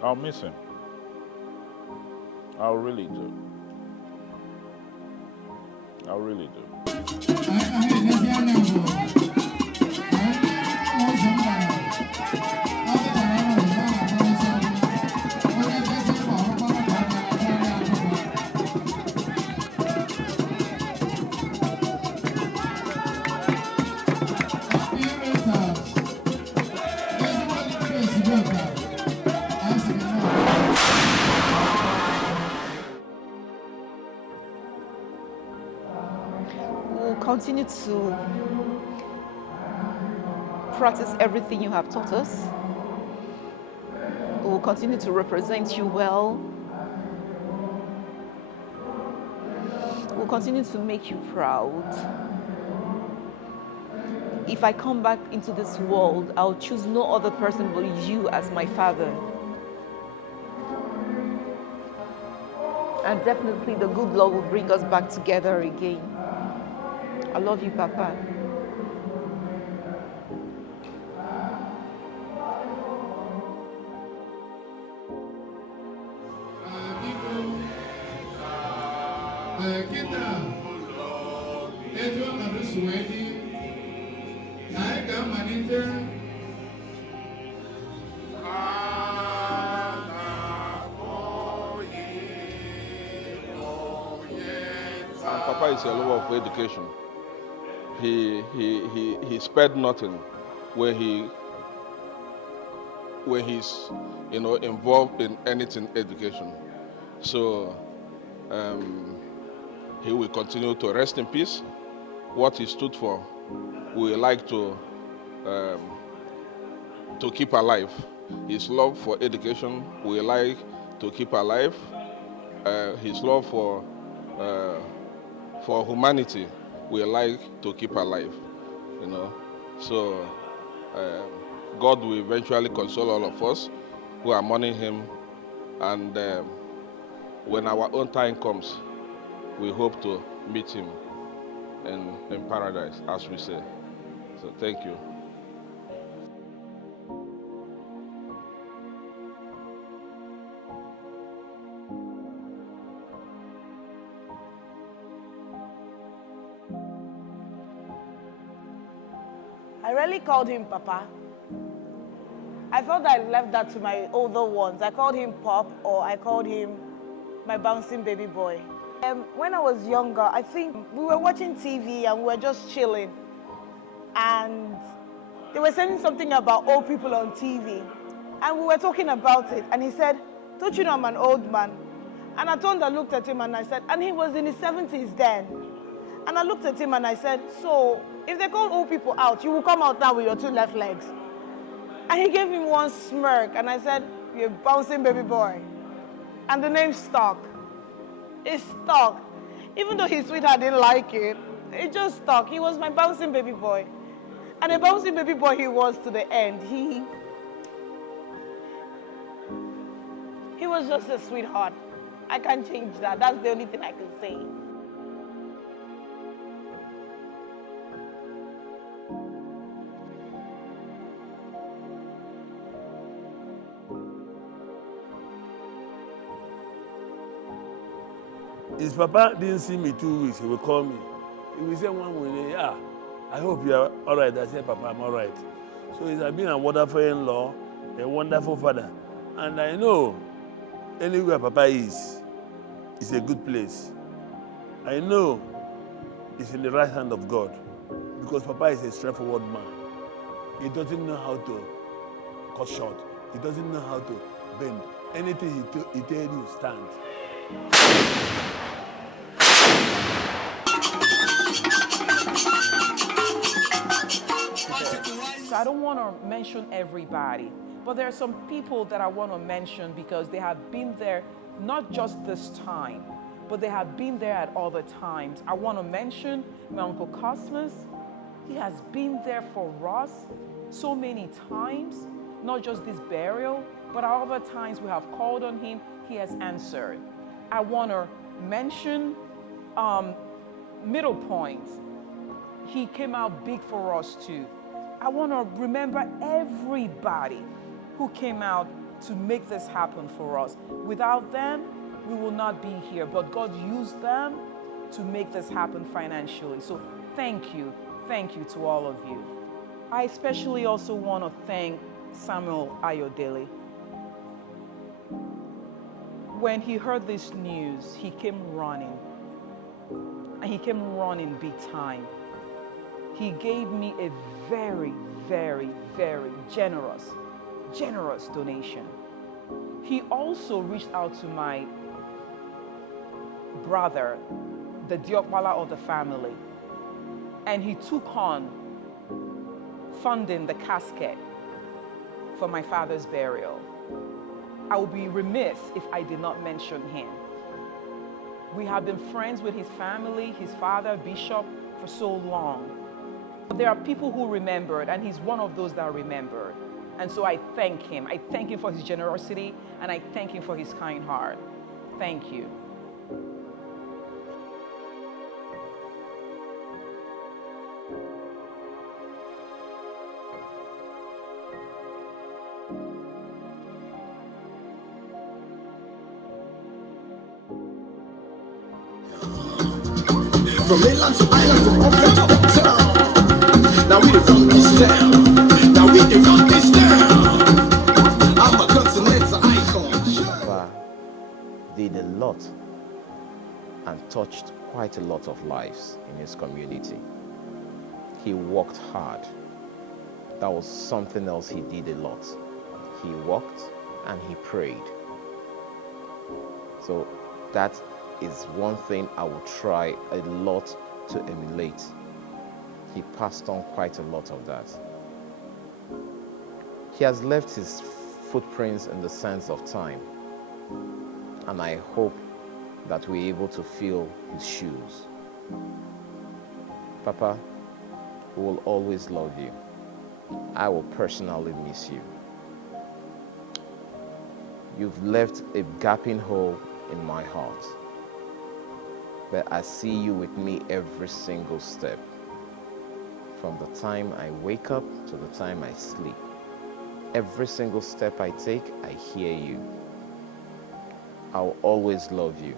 I'll miss him. I really do. I really do. We'll continue to practice everything you have taught us. We'll continue to represent you well. We'll continue to make you proud. If I come back into this world, I'll choose no other person but you as my father. And definitely the good Lord will bring us back together again. I love you, Papa. Papa is a lover of education. He spared nothing when he's involved in anything education. So he will continue to rest in peace. What he stood for, we like to keep alive. His love for education, we like to keep alive. His love for humanity, we like to keep alive. So God will eventually console all of us who are mourning him, and when our own time comes, we hope to meet him in paradise, as we say. So thank you. I rarely called him Papa. I thought I left that to my older ones. I called him Pop, or I called him my bouncing baby boy. When I was younger, I think we were watching TV and we were just chilling. And they were saying something about old people on TV. And we were talking about it. And he said, "Don't you know I'm an old man?" And I turned and looked at him and I said, and he was in his 70s then. And I looked at him and I said, "So if they call old people out, you will come out now with your two left legs." And he gave him one smirk and I said, "You're a bouncing baby boy." And the name stuck. It stuck. Even though his sweetheart didn't like it, it just stuck. He was my bouncing baby boy. And a bouncing baby boy he was to the end. He was just a sweetheart. I can't change that. That's the only thing I can say. His papa didn't see me 2 weeks, he will call me. He will say one morning, yeah, I hope you are all right. I said, Papa, I'm all right. So he's been a wonderful in-law, a wonderful father. And I know anywhere Papa is a good place. I know it's in the right hand of God because Papa is a straightforward man. He doesn't know how to cut short. He doesn't know how to bend. Anything he tells you, stand. So I don't want to mention everybody, but there are some people that I want to mention because they have been there not just this time, but they have been there at other times. I want to mention my Uncle Cosmos. He has been there for us so many times, not just this burial, but at other times we have called on him, he has answered. I want to mention Middle Point. He came out big for us too. I want to remember everybody who came out to make this happen for us. Without them, we will not be here, but God used them to make this happen financially. So thank you to all of you. I especially also want to thank Samuel Ayodele. When he heard this news, he came running, and he came running big time. He gave me a very, very, very generous donation. He also reached out to my brother, the Diokpala of the family, and he took on funding the casket for my father's burial. I would be remiss if I did not mention him. We have been friends with his family, his father, Bishop, for so long. There are people who remembered, and he's one of those that remembered. And so I thank him. I thank him for his generosity, and I thank him for his kind heart. Thank you. From mainland to island, from uptown to uptown. Now we the run this town. Now we the run this town. I'm a continental icon. Papa did a lot and touched quite a lot of lives in his community. He worked hard. That was something else he did a lot. He worked and he prayed. So that is one thing I will try a lot to emulate. He passed on quite a lot of that. He has left his footprints in the sense of time, and I hope that we're able to fill his shoes. Papa, we will always love you. I will personally miss you. You've left a gaping hole in my heart, but I see you with me every single step. From the time I wake up to the time I sleep. Every single step I take, I hear you. I'll always love you.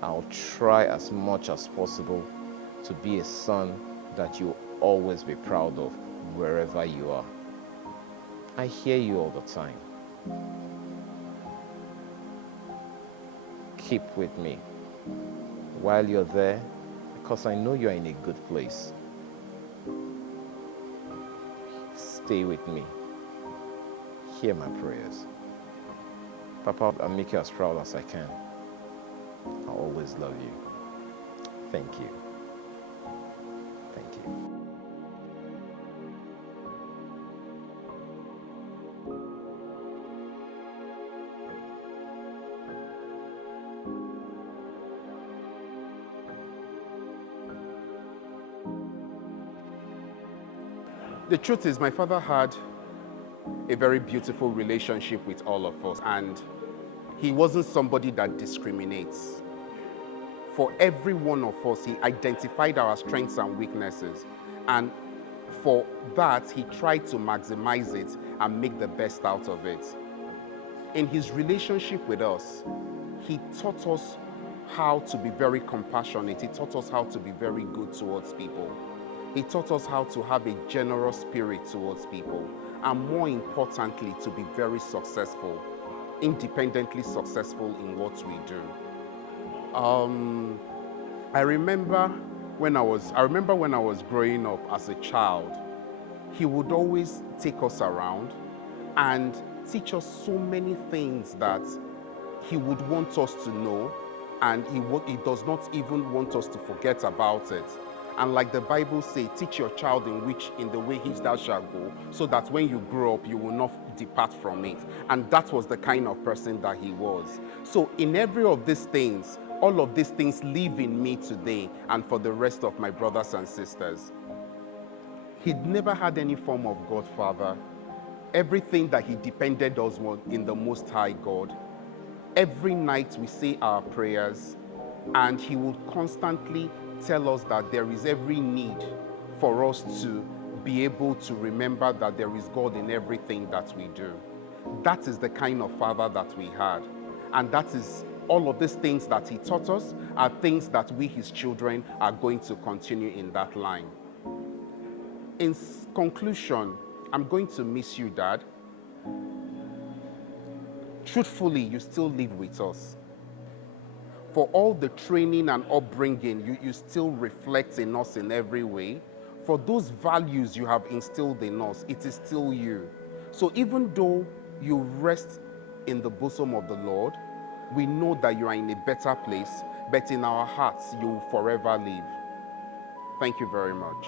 I'll try as much as possible to be a son that you'll always be proud of wherever you are. I hear you all the time. Keep with me while you're there, because I know you're in a good place. Stay with me. Hear my prayers. Papa, I'll make you as proud as I can. I'll always love you. Thank you. Thank you. The truth is, my father had a very beautiful relationship with all of us, and he wasn't somebody that discriminates. For every one of us, he identified our strengths and weaknesses, and for that, he tried to maximize it and make the best out of it. In his relationship with us, he taught us how to be very compassionate. He taught us how to be very good towards people. He taught us how to have a generous spirit towards people. And more importantly, to be very successful, independently successful in what we do. I remember when I was growing up as a child, he would always take us around and teach us so many things that he would want us to know, and he does not even want us to forget about it. And like the Bible says, teach your child in the way he thou shalt go, so that when you grow up, you will not depart from it. And that was the kind of person that he was. So in every of these things, all of these things live in me today and for the rest of my brothers and sisters. He'd never had any form of godfather. Everything that he depended on was in the Most High God. Every night we say our prayers, and he would constantly tell us that there is every need for us to be able to remember that there is God in everything that we do. That is the kind of father that we had. And that is all of these things that he taught us are things that we, his children, are going to continue in that line. In conclusion, I'm going to miss you, Dad. Truthfully, you still live with us. For all the training and upbringing, you still reflect in us in every way. For those values you have instilled in us, it is still you. So even though you rest in the bosom of the Lord, we know that you are in a better place, but in our hearts, you will forever live. Thank you very much.